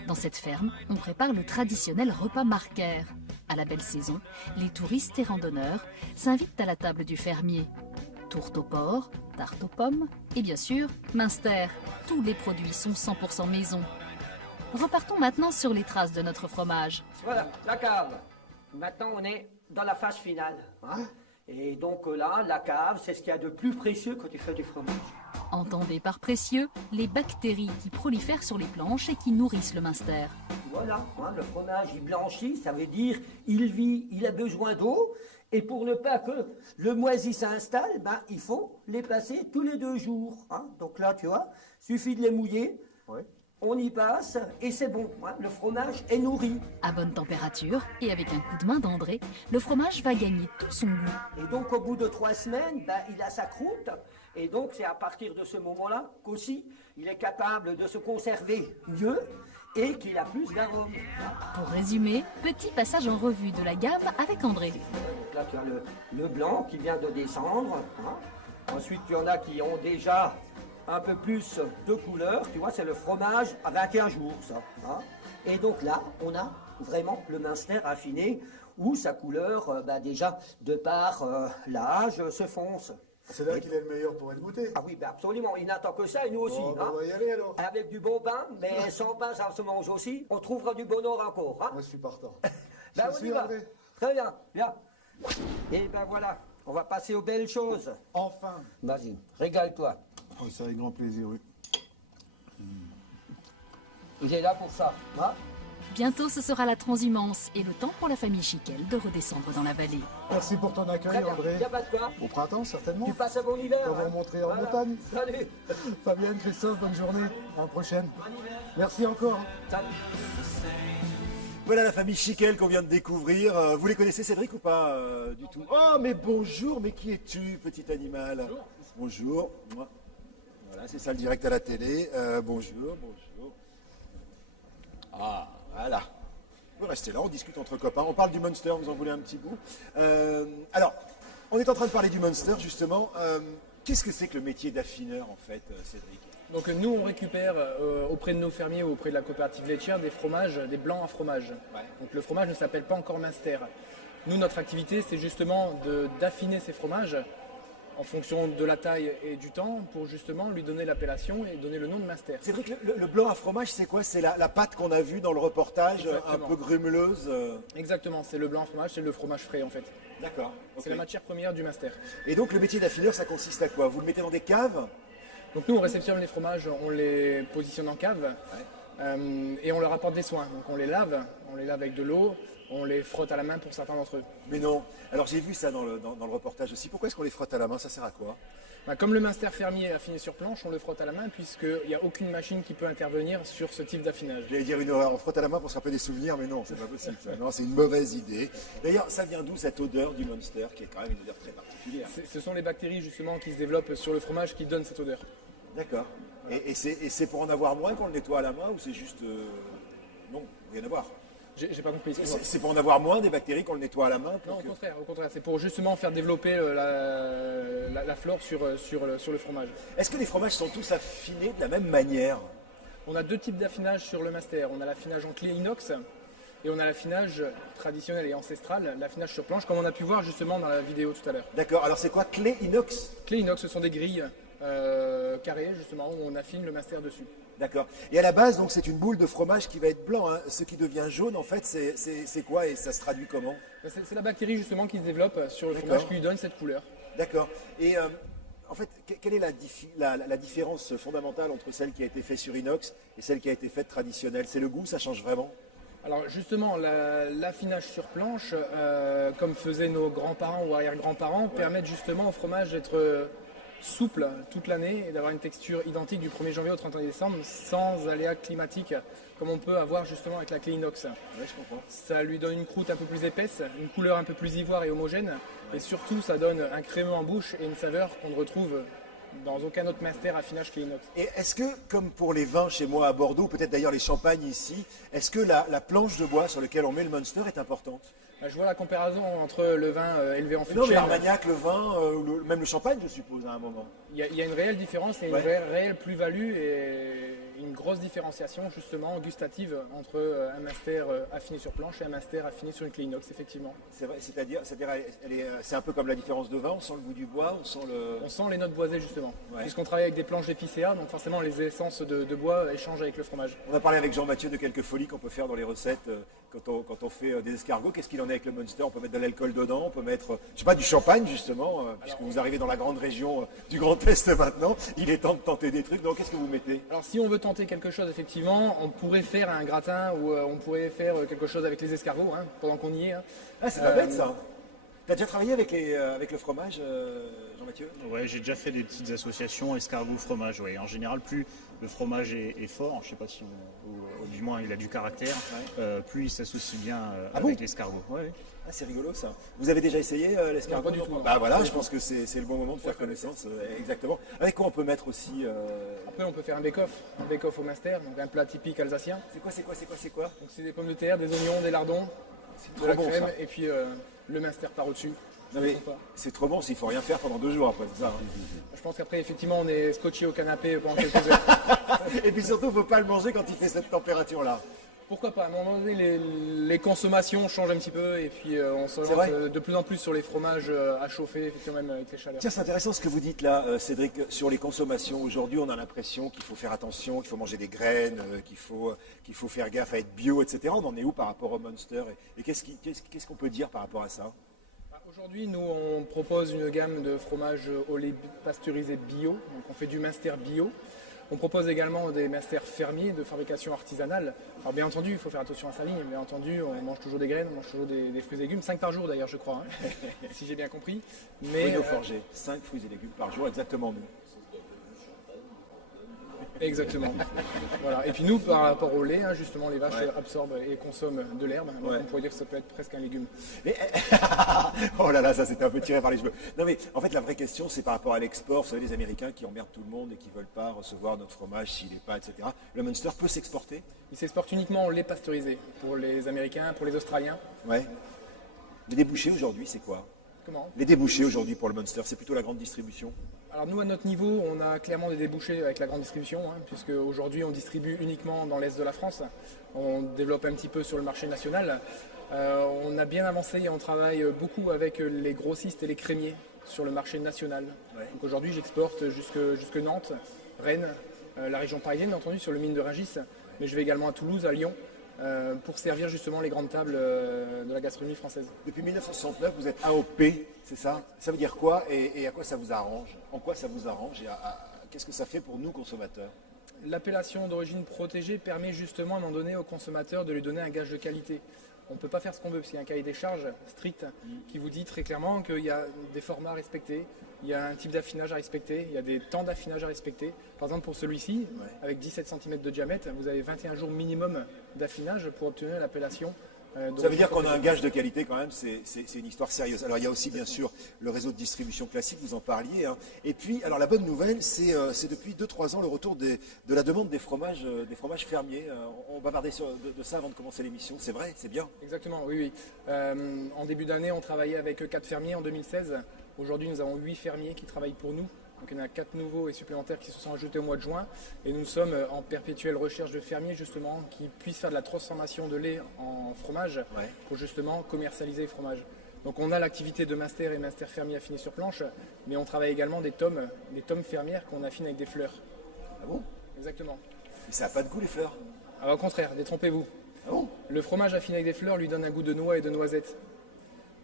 Dans cette ferme, on prépare le traditionnel repas marquaire. À la belle saison, les touristes et randonneurs s'invitent à la table du fermier. Tourte au porc, tarte aux pommes et bien sûr, minster. Tous les produits sont 100% maison. Repartons maintenant sur les traces de notre fromage. Voilà, la cave. Maintenant, on est dans la phase finale. Hein. Et donc là, la cave, c'est ce qu'il y a de plus précieux quand tu fais du fromage. Entendez par précieux les bactéries qui prolifèrent sur les planches et qui nourrissent le minster. Voilà, hein, le fromage, il blanchit, ça veut dire il vit, il a besoin d'eau. Et pour ne pas que le moisi s'installe, ben, il faut les passer tous les 2 jours. Hein. Donc là, tu vois, suffit de les mouiller, Ouais. on y passe et c'est bon. Hein, le fromage est nourri. À bonne température et avec un coup de main d'André, le fromage va gagner tout son goût. Et donc au bout de 3 semaines, ben, il a sa croûte. Et donc c'est à partir de ce moment-là qu'aussi il est capable de se conserver mieux et qu'il a plus d'arôme. Pour résumer, petit passage en revue de la gamme avec André. Là tu as le blanc qui vient de descendre. Hein. Ensuite tu en as qui ont déjà un peu plus de couleur. Tu vois, c'est le fromage à 21 jours ça. Hein. Et donc là, on a vraiment le minster affiné où sa couleur, ben, déjà de par l'âge, se fonce. C'est là qu'il est le meilleur pour être goûté. Ah oui, ben absolument, il n'attend que ça et nous aussi. Bon, ben, hein. on va y aller alors. Avec du bon pain, mais sans pain, ça se mange aussi. On trouvera du bonheur encore. Hein. Moi, je suis partant. Ben, Je on y suis va. André. Très bien, bien. Et ben voilà, on va passer aux belles choses. Enfin. Vas-y, régale-toi. Oh, c'est avec grand plaisir, oui. Il est là pour ça. Hein. Bientôt, ce sera la transhumance et le temps pour la famille Chiquel de redescendre dans la vallée. Merci pour ton Très accueil, bien, André. il n'y a pas de quoi. Au printemps, certainement. Tu passes un bon hiver. On va hein. remontrer en Voilà. montagne. Salut. Fabienne, Christophe, bonne journée. À la prochaine. Merci encore. Salut. Voilà la famille Schickel qu'on vient de découvrir. Vous les connaissez, Cédric, ou pas du tout? Oh, mais bonjour, mais qui es-tu, petit animal? Bonjour. Moi. Voilà, c'est ça le direct à la télé. Bonjour, bonjour. Ah, voilà. Vous restez là, on discute entre copains. On parle du Munster, vous en voulez un petit bout? Alors, on est en train de parler du Munster, justement. Qu'est-ce que c'est que le métier d'affineur, en fait, Cédric? Donc nous, on récupère auprès de nos fermiers ou auprès de la coopérative laitière des fromages, des blancs à fromage. Ouais. Donc le fromage ne s'appelle pas encore Munster. Nous, notre activité, c'est justement d'affiner ces fromages en fonction de la taille et du temps pour justement lui donner l'appellation et donner le nom de Munster. Cédric, le blanc à fromage, c'est quoi? C'est la pâte qu'on a vue dans le reportage, Exactement. un peu grumeleuse. Exactement, c'est le blanc à fromage, c'est le fromage frais en fait. D'accord. C'est ok. la matière première du Munster. Et donc le métier d'affineur, ça consiste à quoi? Vous le mettez dans des caves? Donc nous, on réceptionne les fromages, on les positionne en cave et on leur apporte des soins. Donc on les lave avec de l'eau, on les frotte à la main pour certains d'entre eux. Mais non. Alors j'ai vu ça dans le reportage aussi. Pourquoi est-ce qu'on les frotte à la main? Ça sert à quoi? Comme le Munster fermier est affiné sur planche, on le frotte à la main puisqu'il n'y a aucune machine qui peut intervenir sur ce type d'affinage. J'allais dire une horreur, on frotte à la main pour se rappeler des souvenirs, mais non, c'est pas possible. Ça. Non, c'est une mauvaise idée. D'ailleurs, ça vient d'où cette odeur du Munster, qui est quand même une odeur très particulière? Ce sont les bactéries justement qui se développent sur le fromage qui donnent cette odeur. D'accord. Et c'est pour en avoir moins qu'on le nettoie à la main, ou c'est juste... Non, rien à voir. J'ai pas compris. excuse-moi. C'est pour en avoir moins des bactéries qu'on le nettoie à la main pour Non, que- au contraire, c'est pour justement faire développer la flore sur le fromage. Est-ce que les fromages sont tous affinés de la même manière? On a deux types d'affinage sur le Munster. On a l'affinage en clé inox et on a l'affinage traditionnel et ancestral, l'affinage sur planche, comme on a pu voir justement dans la vidéo tout à l'heure. D'accord, alors c'est quoi? Clé inox? Clé inox, ce sont des grilles carrées justement où on affine le Munster dessus. D'accord. Et à la base, donc, c'est une boule de fromage qui va être blanc. Hein. Ce qui devient jaune, en fait, c'est quoi et ça se traduit comment? C'est la bactérie justement qui se développe sur le D'accord. fromage qui lui donne cette couleur. D'accord. Et en fait, quelle est la différence fondamentale entre celle qui a été faite sur inox et celle qui a été faite traditionnelle? C'est le goût, ça change vraiment? Alors justement, l'affinage sur planche, comme faisaient nos grands-parents ou arrière-grands-parents, permettent justement au fromage d'être souple toute l'année et d'avoir une texture identique du 1er janvier au 31 décembre sans aléas climatiques comme on peut avoir justement avec la clé inox. Oui, je comprends. Ça lui donne une croûte un peu plus épaisse, une couleur un peu plus ivoire et homogène et surtout ça donne un crémeux en bouche et une saveur qu'on ne retrouve dans aucun autre Munster affinage clé inox. Et est-ce que, comme pour les vins chez moi à Bordeaux, peut-être d'ailleurs les champagnes ici, est-ce que la planche de bois sur laquelle on met le Munster est importante? Je vois la comparaison entre le vin élevé en fût de Non, mais chêne. l'Armagnac, le vin, même le champagne, je suppose, à un moment. Il y a une réelle différence et une Ouais. réelle plus-value et une grosse différenciation justement gustative entre un Munster affiné sur planche et un Munster affiné sur une clé inox, effectivement. C'est vrai, c'est-à-dire, c'est un peu comme la différence de vin, on sent le goût du bois, on sent le... On sent les notes boisées justement, Ouais. puisqu'on travaille avec des planches d'épicéa, donc forcément les essences de bois échangent avec le fromage. On a parlé avec Jean-Mathieu de quelques folies qu'on peut faire dans les recettes quand on fait des escargots. Qu'est-ce qu'il en est avec le Munster? On peut mettre de l'alcool dedans, on peut mettre, je sais pas, du champagne justement, puisque vous arrivez dans la grande région du Grand Est maintenant. Il est temps de tenter des trucs. Donc qu'est-ce que vous mettez? Alors si on veut tenter quelque chose, effectivement, on pourrait faire un gratin ou on pourrait faire quelque chose avec les escargots, hein, pendant qu'on y est. Hein. Ah, c'est pas bête ça. T'as déjà travaillé avec le fromage, Jean-Mathieu? Ouais, j'ai déjà fait des petites associations escargot fromage. Ouais. En général, plus le fromage est fort, je sais pas si ou du moins il a du caractère, plus il s'associe bien Ah avec bon l'escargot. Ouais. Ah, c'est rigolo ça. Vous avez déjà essayé l'escargot? Non, pas du tout. Bah voilà, je pense que c'est le bon moment de faire connaissance. Exactement. Avec quoi on peut mettre aussi Après on peut faire un bake-off au Munster, donc un plat typique alsacien. C'est quoi? Donc c'est des pommes de terre, des oignons, des lardons, de trop la bon, crème ça. et puis le Munster par au-dessus. Non, mais c'est trop bon s'il faut rien faire pendant 2 jours après, c'est ça. Hein. Je pense qu'après effectivement on est scotché au canapé pendant quelques heures. Et puis surtout, faut pas le manger quand il fait cette température-là. Pourquoi pas? À un moment donné, les consommations changent un petit peu et puis on C'est vrai. s'oriente de plus en plus sur les fromages à chauffer, effectivement, même avec les chaleurs. Tiens, c'est intéressant ce que vous dites là, Cédric, sur les consommations. Aujourd'hui, on a l'impression qu'il faut faire attention, qu'il faut manger des graines, qu'il faut faire gaffe à être bio, etc. On en est où par rapport au Munster? Et qu'est-ce qu'on peut dire par rapport à ça? Aujourd'hui, nous, on propose une gamme de fromages au lait pasteurisé bio. Donc, on fait du Munster bio. On propose également des Munster fermiers de fabrication artisanale. Alors, bien entendu, il faut faire attention à sa ligne. Bien entendu, on mange toujours des graines, on mange toujours des fruits et légumes. 5 par jour, d'ailleurs, je crois, hein, si j'ai bien compris. Mais Bruno Forger, 5 fruits et légumes par jour, exactement nous. Exactement. Voilà. Et puis nous, par rapport au lait, hein, justement, les vaches absorbent et consomment de l'herbe. Donc on pourrait dire que ça peut être presque un légume. Mais- oh là là, ça c'était un peu tiré par les cheveux. Non mais en fait la vraie question c'est par rapport à l'export. Vous savez les Américains qui emmerdent tout le monde et qui veulent pas recevoir notre fromage s'il n'est pas, etc. Le Munster peut s'exporter. Il s'exporte uniquement au lait pasteurisé pour les Américains, pour les Australiens. Ouais. Les débouchés aujourd'hui c'est quoi? Comment? Les débouchés aujourd'hui pour le Munster, c'est plutôt la grande distribution. Alors nous, à notre niveau, on a clairement des débouchés avec la grande distribution, hein, puisque aujourd'hui on distribue uniquement dans l'Est de la France. On développe un petit peu sur le marché national. On a bien avancé et on travaille beaucoup avec les grossistes et les crémiers sur le marché national. Donc aujourd'hui, j'exporte jusque Nantes, Rennes, la région parisienne, bien entendu, sur le mine de Rungis, mais je vais également à Toulouse, à Lyon, pour servir justement les grandes tables de la gastronomie française. Depuis 1969, vous êtes AOP, c'est ça? Ça veut dire quoi et à quoi ça vous arrange? En quoi ça vous arrange et qu'est-ce que ça fait pour nous consommateurs? L'appellation d'origine protégée permet justement à un moment donné au consommateur de lui donner un gage de qualité. On ne peut pas faire ce qu'on veut, parce qu'il y a un cahier des charges strict qui vous dit très clairement qu'il y a des formats à respecter, il y a un type d'affinage à respecter, il y a des temps d'affinage à respecter. Par exemple, pour celui-ci, avec 17 cm de diamètre, vous avez 21 jours minimum d'affinage pour obtenir l'appellation. Ça veut dire qu'on a un gage de qualité quand même, c'est une histoire sérieuse. Alors il y a aussi bien sûr le réseau de distribution classique, vous en parliez. Hein. Et puis, alors la bonne nouvelle, c'est depuis 2-3 ans le retour de la demande des fromages fermiers. On va parler de ça avant de commencer l'émission, c'est vrai, c'est bien. Exactement, oui. En début d'année, on travaillait avec 4 fermiers en 2016. Aujourd'hui, nous avons 8 fermiers qui travaillent pour nous. Donc il y en a 4 nouveaux et supplémentaires qui se sont ajoutés au mois de juin. Et nous sommes en perpétuelle recherche de fermiers justement qui puissent faire de la transformation de lait en fromage pour justement commercialiser les fromages. Donc on a l'activité de master et master fermier affiné sur planche, mais on travaille également des tomes fermières qu'on affine avec des fleurs. Ah bon? Exactement. Et ça n'a pas de goût les fleurs? Alors, au contraire, détrompez-vous. Ah bon? Le fromage affiné avec des fleurs lui donne un goût de noix et de noisette.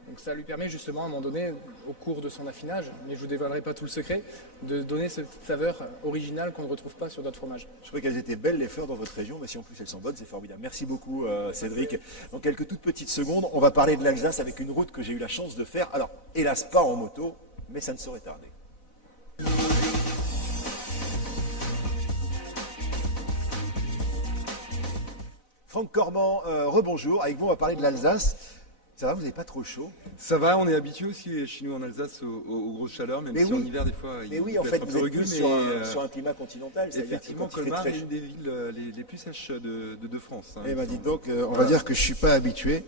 Donc ça lui permet justement à un moment donné, au cours de son affinage, mais je ne vous dévoilerai pas tout le secret, de donner cette saveur originale qu'on ne retrouve pas sur d'autres fromages. Je trouvais qu'elles étaient belles les fleurs dans votre région, mais si en plus elles sont bonnes, c'est formidable. Merci beaucoup Cédric. Dans quelques toutes petites secondes, on va parler de l'Alsace avec une route que j'ai eu la chance de faire. Alors, hélas pas en moto, mais ça ne saurait tarder. Franck Cormand, rebonjour. Avec vous, on va parler de l'Alsace. Ça va, vous n'avez pas trop chaud? Ça va, on est habitué aussi chez nous en Alsace aux grosses chaleurs, même si en hiver des fois Mais il oui, peut en fait, être un vous peu êtes rugueux, plus sur un climat continental. effectivement, Colmar est une des villes les plus sèches de France. Hein, eh ben, dites donc, on va dire que je ne suis pas habitué,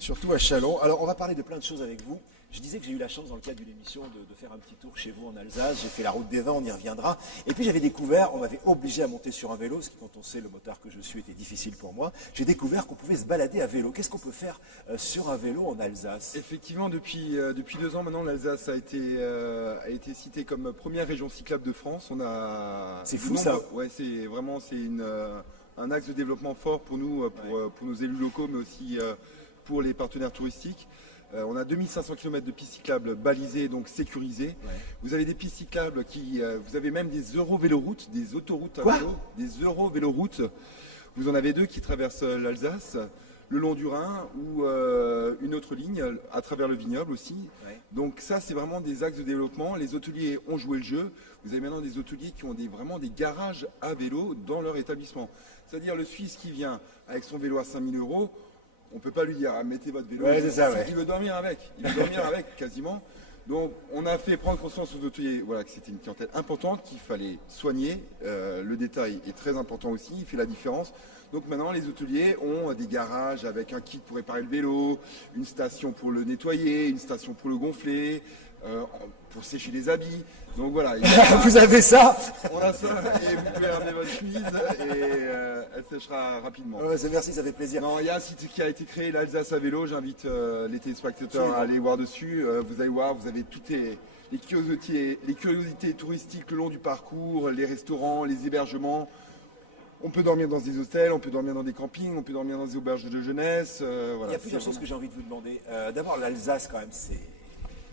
surtout à Châlons. Alors, on va parler de plein de choses avec vous. Je disais que j'ai eu la chance dans le cadre d'une émission de faire un petit tour chez vous en Alsace. J'ai fait la route des vins, on y reviendra. Et puis j'avais découvert, on m'avait obligé à monter sur un vélo, ce qui quand on sait le motard que je suis était difficile pour moi. J'ai découvert qu'on pouvait se balader à vélo. Qu'est-ce qu'on peut faire sur un vélo en Alsace? Effectivement, depuis 2 ans maintenant, l'Alsace a été citée comme première région cyclable de France. C'est fou ça. Ouais, c'est un axe de développement fort pour nous, pour nos élus locaux, mais aussi pour les partenaires touristiques. On a 2500 km de pistes cyclables balisées, donc sécurisées. Vous avez des pistes cyclables vous avez même des eurovéloroutes, des autoroutes à vélo, des eurovéloroutes. Vous en avez 2 qui traversent l'Alsace, le long du Rhin, ou une autre ligne à travers le vignoble aussi. Donc ça, c'est vraiment des axes de développement. Les hôteliers ont joué le jeu. Vous avez maintenant des hôteliers qui ont vraiment des garages à vélo dans leur établissement. C'est-à-dire le Suisse qui vient avec son vélo à 5000 €, on ne peut pas lui dire mettez votre vélo. Il veut dormir avec. Il veut dormir avec quasiment. Donc on a fait prendre conscience aux hôteliers que c'était une clientèle importante, qu'il fallait soigner. Le détail est très important aussi, il fait la différence. Donc maintenant les hôteliers ont des garages avec un kit pour réparer le vélo, une station pour le nettoyer, une station pour le gonfler, pour sécher les habits. Donc voilà. Vous avez ça? On a ça et vous pouvez ramener votre chemise et elle séchera rapidement. Merci, ça fait plaisir. Non, il y a un site qui a été créé, l'Alsace à vélo. J'invite les téléspectateurs à aller voir dessus. Vous allez voir, vous avez toutes les curiosités touristiques le long du parcours, les restaurants, les hébergements. On peut dormir dans des hôtels, on peut dormir dans des campings, on peut dormir dans des auberges de jeunesse. Il y a plusieurs choses que j'ai envie de vous demander. D'abord, l'Alsace, quand même,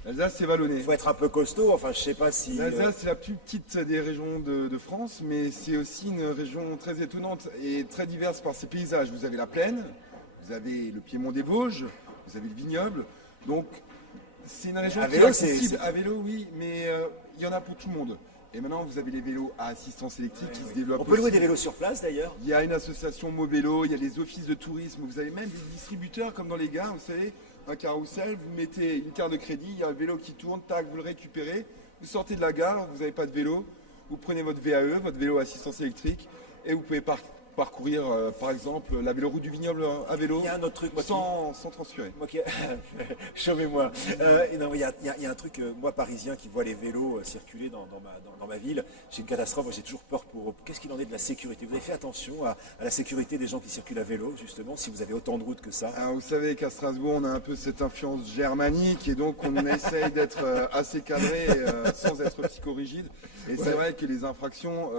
l'Alsace, c'est vallonné. Il faut être un peu costaud, enfin je sais pas si... L'Alsace, c'est la plus petite des régions de France, mais c'est aussi une région très étonnante et très diverse par ses paysages. Vous avez la plaine, vous avez le piémont des Vosges, vous avez le vignoble, donc c'est une région qui est accessible à vélo, oui, mais il y en a pour tout le monde. Et maintenant, vous avez les vélos à assistance électrique qui se développent. On peut louer aussi. des vélos sur place d'ailleurs. Il y a une association Movélo, il y a les offices de tourisme, vous avez même des distributeurs comme dans les gares, vous savez, un carrousel, vous mettez une carte de crédit, il y a un vélo qui tourne, tac, vous le récupérez, vous sortez de la gare, vous n'avez pas de vélo, vous prenez votre VAE, votre vélo à assistance électrique, et vous pouvez parcourir par exemple la véloroute du Vignoble à vélo. Il y a un autre truc, moi, sans transpirer. Moi qui... Chauffez-moi. Non, il y a un truc, moi parisien, qui vois les vélos circuler dans ma ville. C'est une catastrophe. Moi, j'ai toujours peur pour. Qu'est-ce qu'il en est de la sécurité? Vous avez fait attention à la sécurité des gens qui circulent à vélo, justement, si vous avez autant de routes que ça? Alors, vous savez qu'à Strasbourg, on a un peu cette influence germanique et donc on essaye d'être assez cadré sans être psychorigide. Et c'est vrai que les infractions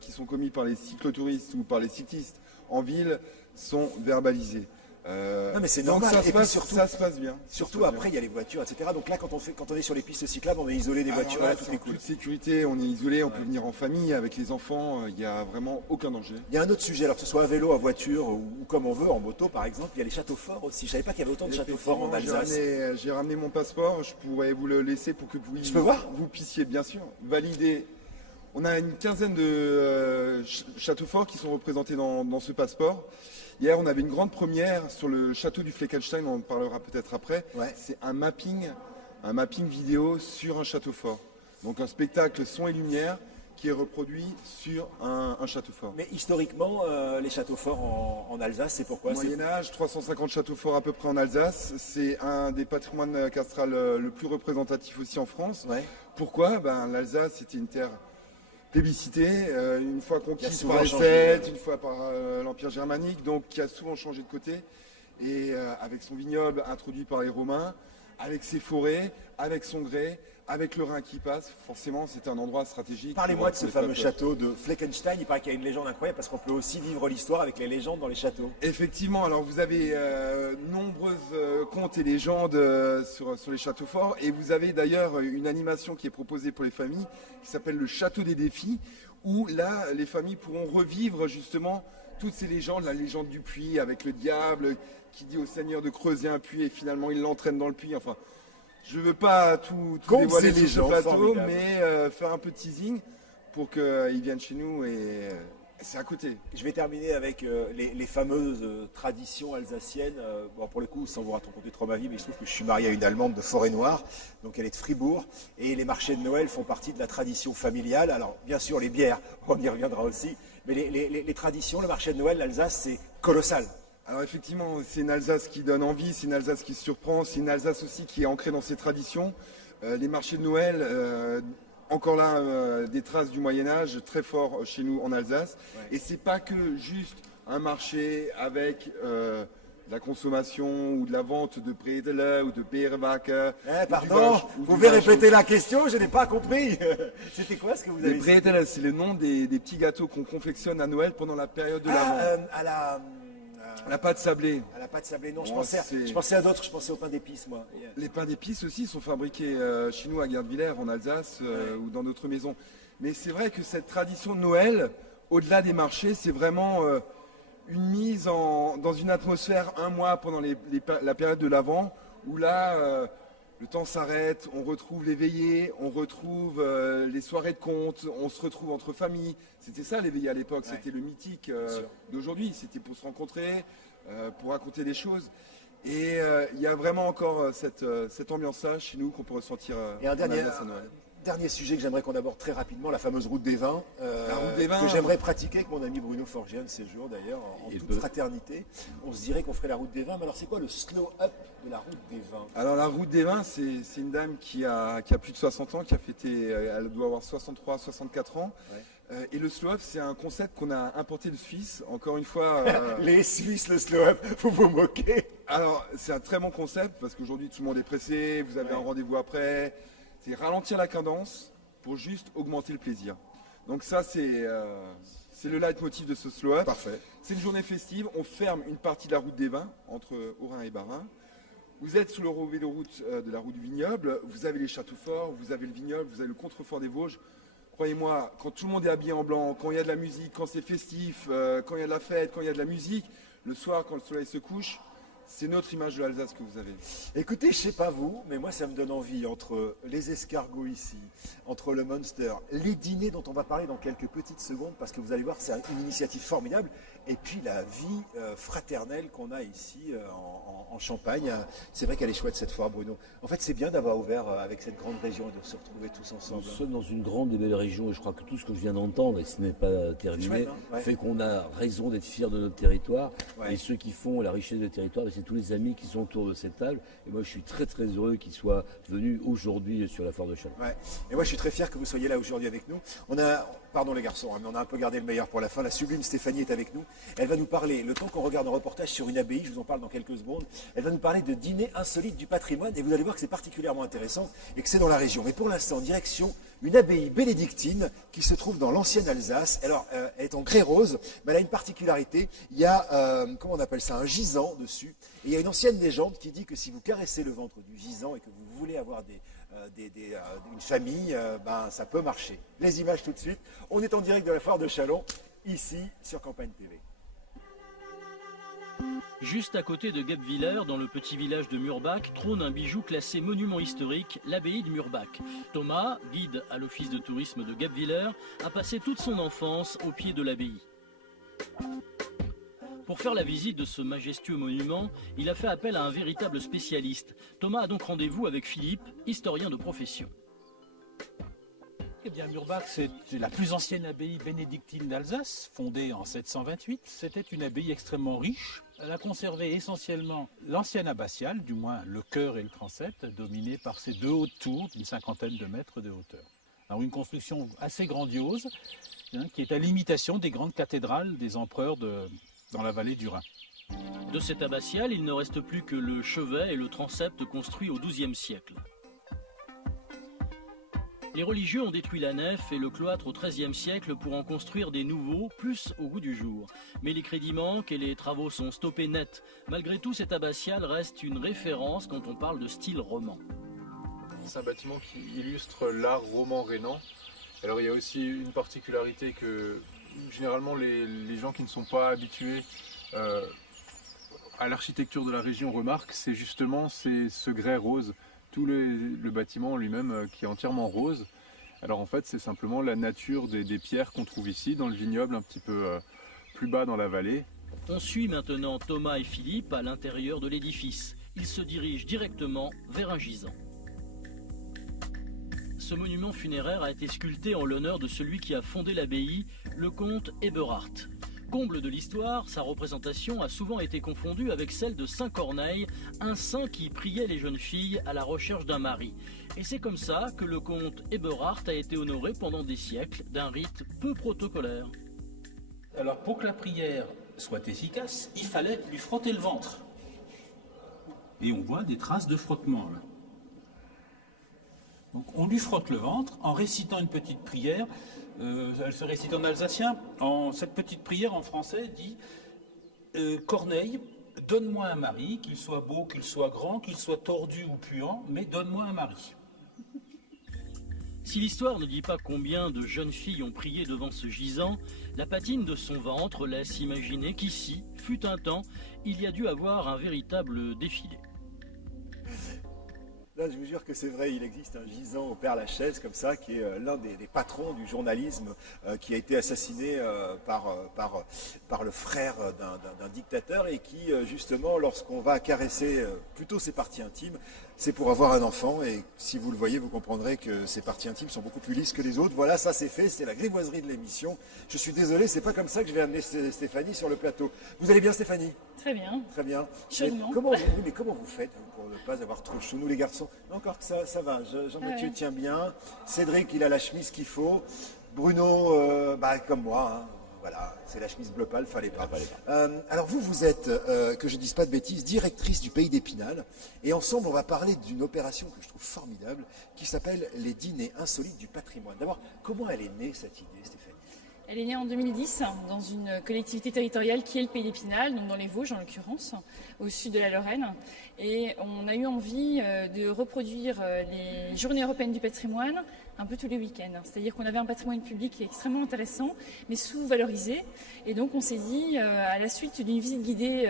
qui sont commises par les cyclotouristes ou par les cyclistes en ville sont verbalisées. Non mais c'est donc normal. ça se, Et puis passe, surtout, ça se passe bien. Surtout après, il y a les voitures, etc. Donc là, quand on est sur les pistes cyclables, on est isolé des voitures à toutes les coups. Toute sécurité, on est isolé, on peut venir en famille avec les enfants, il n'y a vraiment aucun danger. Il y a un autre sujet, alors que ce soit à vélo, à voiture ou comme on veut, en moto par exemple, il y a les châteaux forts aussi. Je savais pas qu'il y avait autant de châteaux forts en Alsace. J'ai ramené mon passeport, je pourrais vous le laisser pour que Je peux voir vous puissiez bien sûr valider. On a une quinzaine de châteaux forts qui sont représentés dans ce passeport. Hier, on avait une grande première sur le château du Fleckenstein, on en parlera peut-être après. Ouais. C'est un mapping vidéo sur un château fort. Donc un spectacle son et lumière qui est reproduit sur un château fort. Mais historiquement, les châteaux forts en Alsace, c'est pourquoi? Moyen-Âge, 350 châteaux forts à peu près en Alsace. C'est un des patrimoines castral le plus représentatif aussi en France. Ouais. Pourquoi? L'Alsace, c'était une terre plébiscité, une fois conquise par les changé, Celtes, une fois par l'Empire germanique, donc qui a souvent changé de côté, et avec son vignoble introduit par les Romains, avec ses forêts, avec son grès, avec le Rhin qui passe, forcément c'est un endroit stratégique. Parlez-moi de ce fameux château de Fleckenstein. Il paraît qu'il y a une légende incroyable parce qu'on peut aussi vivre l'histoire avec les légendes dans les châteaux. Effectivement, alors vous avez nombreuses contes et légendes sur les châteaux forts, et vous avez d'ailleurs une animation qui est proposée pour les familles qui s'appelle le Château des défis, où là les familles pourront revivre justement toutes ces légendes, la légende du puits avec le diable qui dit au Seigneur de creuser un puits et finalement il l'entraîne dans le puits, enfin... Je ne veux pas tout dévoiler sur ce plateau, mais faire un peu de teasing pour qu'ils viennent chez nous et c'est à côté. Je vais terminer avec les fameuses traditions alsaciennes. Bon, pour le coup, sans vous raconter trop ma vie, mais il se trouve que je suis marié à une Allemande de Forêt-Noire, donc elle est de Fribourg, et les marchés de Noël font partie de la tradition familiale. Alors, bien sûr, les bières, on y reviendra aussi, mais les traditions, le marché de Noël, l'Alsace, c'est colossal. Alors effectivement, c'est une Alsace qui donne envie, c'est une Alsace qui surprend, c'est une Alsace aussi qui est ancrée dans ses traditions. Les marchés de Noël, encore là, des traces du Moyen-Âge très forts chez nous en Alsace. Ouais. Et c'est pas que juste un marché avec la consommation ou de la vente de Bredele ou de Beerbakke. Pardon, vous pouvez répéter la question, je n'ai pas compris. C'était quoi ce que vous avez dit? Les Bredele, c'est le nom des petits gâteaux qu'on confectionne à Noël pendant la période de l'Avent. La pâte sablée. À la pâte sablée, non, je pensais à d'autres, je pensais au pain d'épices, moi. Les pains d'épices aussi sont fabriqués chez nous à Gardvillers, en Alsace, ou dans d'autres maisons. Mais c'est vrai que cette tradition de Noël, au-delà des marchés, c'est vraiment une mise dans une atmosphère un mois pendant la période de l'Avent, où là, le temps s'arrête, on retrouve les veillées, on retrouve les soirées de contes, on se retrouve entre familles. C'était ça les veillées à l'époque, c'était le mythique d'aujourd'hui. C'était pour se rencontrer, pour raconter des choses. Et il y a vraiment encore cette ambiance-là chez nous qu'on peut ressentir en Alsace à Noël. Dernier sujet que j'aimerais qu'on aborde très rapidement, la fameuse route des vins, la route des vins que j'aimerais pratiquer avec mon ami Bruno Forgian ces jours d'ailleurs, en toute fraternité. On se dirait qu'on ferait la route des vins, mais alors c'est quoi le slow-up de la route des vins? Alors la route des vins, c'est une dame qui a plus de 60 ans, qui a fêté, elle doit avoir 63, 64 ans. Ouais. Et le slow-up, c'est un concept qu'on a importé de Suisse, encore une fois. Les Suisses, le slow-up, vous vous moquez. Alors c'est un très bon concept, parce qu'aujourd'hui tout le monde est pressé, vous avez un rendez-vous après. C'est ralentir la cadence pour juste augmenter le plaisir. Donc ça, c'est le leitmotiv de ce slow-up. Parfait. C'est une journée festive. On ferme une partie de la route des vins, entre Haut-Rhin et Bas-Rhin. Vous êtes sous le véloroute de la route du vignoble. Vous avez les châteaux forts, vous avez le vignoble, vous avez le contrefort des Vosges. Croyez-moi, quand tout le monde est habillé en blanc, quand il y a de la musique, quand c'est festif, quand il y a de la fête, quand il y a de la musique, le soir, quand le soleil se couche, C'est notre image de l'Alsace que vous avez. Écoutez, je sais pas vous, mais moi ça me donne envie, entre les escargots ici, entre le Munster, les dîners dont on va parler dans quelques petites secondes, parce que vous allez voir, c'est une initiative formidable, et puis la vie fraternelle qu'on a ici en Champagne. C'est vrai qu'elle est chouette cette foire, Bruno. En fait, c'est bien d'avoir ouvert avec cette grande région et de se retrouver tous ensemble. Nous sommes dans une grande et belle région, et je crois que tout ce que je viens d'entendre, et ce n'est pas terminé, chouette, hein, ouais. fait qu'on a raison d'être fiers de notre territoire. Ouais. Et ceux qui font la richesse du territoire, c'est tous les amis qui sont autour de cette table. Et moi, je suis très très heureux qu'ils soient venus aujourd'hui sur la foire de Chalon. Ouais. Et moi, je suis très fier que vous soyez là aujourd'hui avec nous. Pardon les garçons, hein, mais on a un peu gardé le meilleur pour la fin. La sublime Stéphanie est avec nous. Elle va nous parler, le temps qu'on regarde un reportage sur une abbaye, je vous en parle dans quelques secondes, elle va nous parler de dîner insolite du patrimoine. Et vous allez voir que c'est particulièrement intéressant et que c'est dans la région. Mais pour l'instant, direction une abbaye bénédictine qui se trouve dans l'ancienne Alsace. Alors, elle est en grès rose, mais elle a une particularité. Il y a, comment on appelle ça, un gisant dessus. Et il y a une ancienne légende qui dit que si vous caressez le ventre du gisant et que vous voulez avoir une famille, ça peut marcher. Les images tout de suite. On est en direct de la foire de Chalon, ici sur Campagne TV. Juste à côté de Guebwiller, dans le petit village de Murbach, trône un bijou classé monument historique, l'abbaye de Murbach. Thomas, guide à l'office de tourisme de Guebwiller, a passé toute son enfance au pied de l'abbaye. Pour faire la visite de ce majestueux monument, il a fait appel à un véritable spécialiste. Thomas a donc rendez-vous avec Philippe, historien de profession. Eh bien, Murbach, c'est la plus ancienne abbaye bénédictine d'Alsace, fondée en 728. C'était une abbaye extrêmement riche. Elle a conservé essentiellement l'ancienne abbatiale, du moins le chœur et le transept, dominés par ces deux hautes tours d'une 50aine de mètres de hauteur. Alors une construction assez grandiose, qui est à l'imitation des grandes cathédrales des empereurs dans la vallée du Rhin. De cette abbatiale, il ne reste plus que le chevet et le transept construits au XIIe siècle. Les religieux ont détruit la nef et le cloître au XIIIe siècle pour en construire des nouveaux, plus au goût du jour. Mais les crédits manquent et les travaux sont stoppés net. Malgré tout, cette abbatiale reste une référence quand on parle de style roman. C'est un bâtiment qui illustre l'art roman rhénan. Alors il y a aussi une particularité que généralement les gens qui ne sont pas habitués à l'architecture de la région remarquent, c'est justement ce grès rose. Tout le bâtiment lui-même qui est entièrement rose. Alors en fait c'est simplement la nature des pierres qu'on trouve ici dans le vignoble un petit peu plus bas dans la vallée. On suit maintenant Thomas et Philippe à l'intérieur de l'édifice. Ils se dirigent directement vers un gisant. Ce monument funéraire a été sculpté en l'honneur de celui qui a fondé l'abbaye, le comte Eberhard. Comble de l'histoire, sa représentation a souvent été confondue avec celle de Saint Corneille, un saint qui priait les jeunes filles à la recherche d'un mari. Et c'est comme ça que le comte Eberhard a été honoré pendant des siècles d'un rite peu protocolaire. Alors pour que la prière soit efficace, il fallait lui frotter le ventre. Et on voit des traces de frottement là. Donc on lui frotte le ventre en récitant une petite prière. Elle se récite en alsacien. Cette petite prière en français dit Corneille, donne-moi un mari, qu'il soit beau, qu'il soit grand, qu'il soit tordu ou puant, mais donne-moi un mari. Si l'histoire ne dit pas combien de jeunes filles ont prié devant ce gisant, la patine de son ventre laisse imaginer qu'ici, fut un temps, il y a dû avoir un véritable défilé. Là, je vous jure que c'est vrai, il existe un gisant au Père-Lachaise, comme ça, qui est l'un des patrons du journalisme, qui a été assassiné par le frère d'un dictateur et qui, justement, lorsqu'on va caresser plutôt ses parties intimes, c'est pour avoir un enfant. Et si vous le voyez, vous comprendrez que ces parties intimes sont beaucoup plus lisses que les autres. Voilà, ça c'est fait, c'est la grivoiserie de l'émission. Je suis désolé, c'est pas comme ça que je vais amener Stéphanie sur le plateau. Vous allez bien, Stéphanie? Très bien. Très bien. Chaudement. Comment vous faites pour ne pas avoir trop chaud, nous les garçons? Non, encore que ça va. Jean-Mathieu tient bien. Cédric, il a la chemise qu'il faut. Bruno, comme moi, hein. Voilà, c'est la chemise bleu pâle, fallait pas. Alors vous êtes, que je dise pas de bêtises, directrice du Pays d'Épinal. Et ensemble, on va parler d'une opération que je trouve formidable, qui s'appelle les dîners insolites du patrimoine. D'abord, comment elle est née cette idée, Stéphanie? Elle est née en 2010 dans une collectivité territoriale qui est le Pays d'Épinal, donc dans les Vosges en l'occurrence, au sud de la Lorraine. Et on a eu envie de reproduire les Journées européennes du patrimoine un peu tous les week-ends. C'est-à-dire qu'on avait un patrimoine public extrêmement intéressant, mais sous-valorisé. Et donc on s'est dit, à la suite d'une visite guidée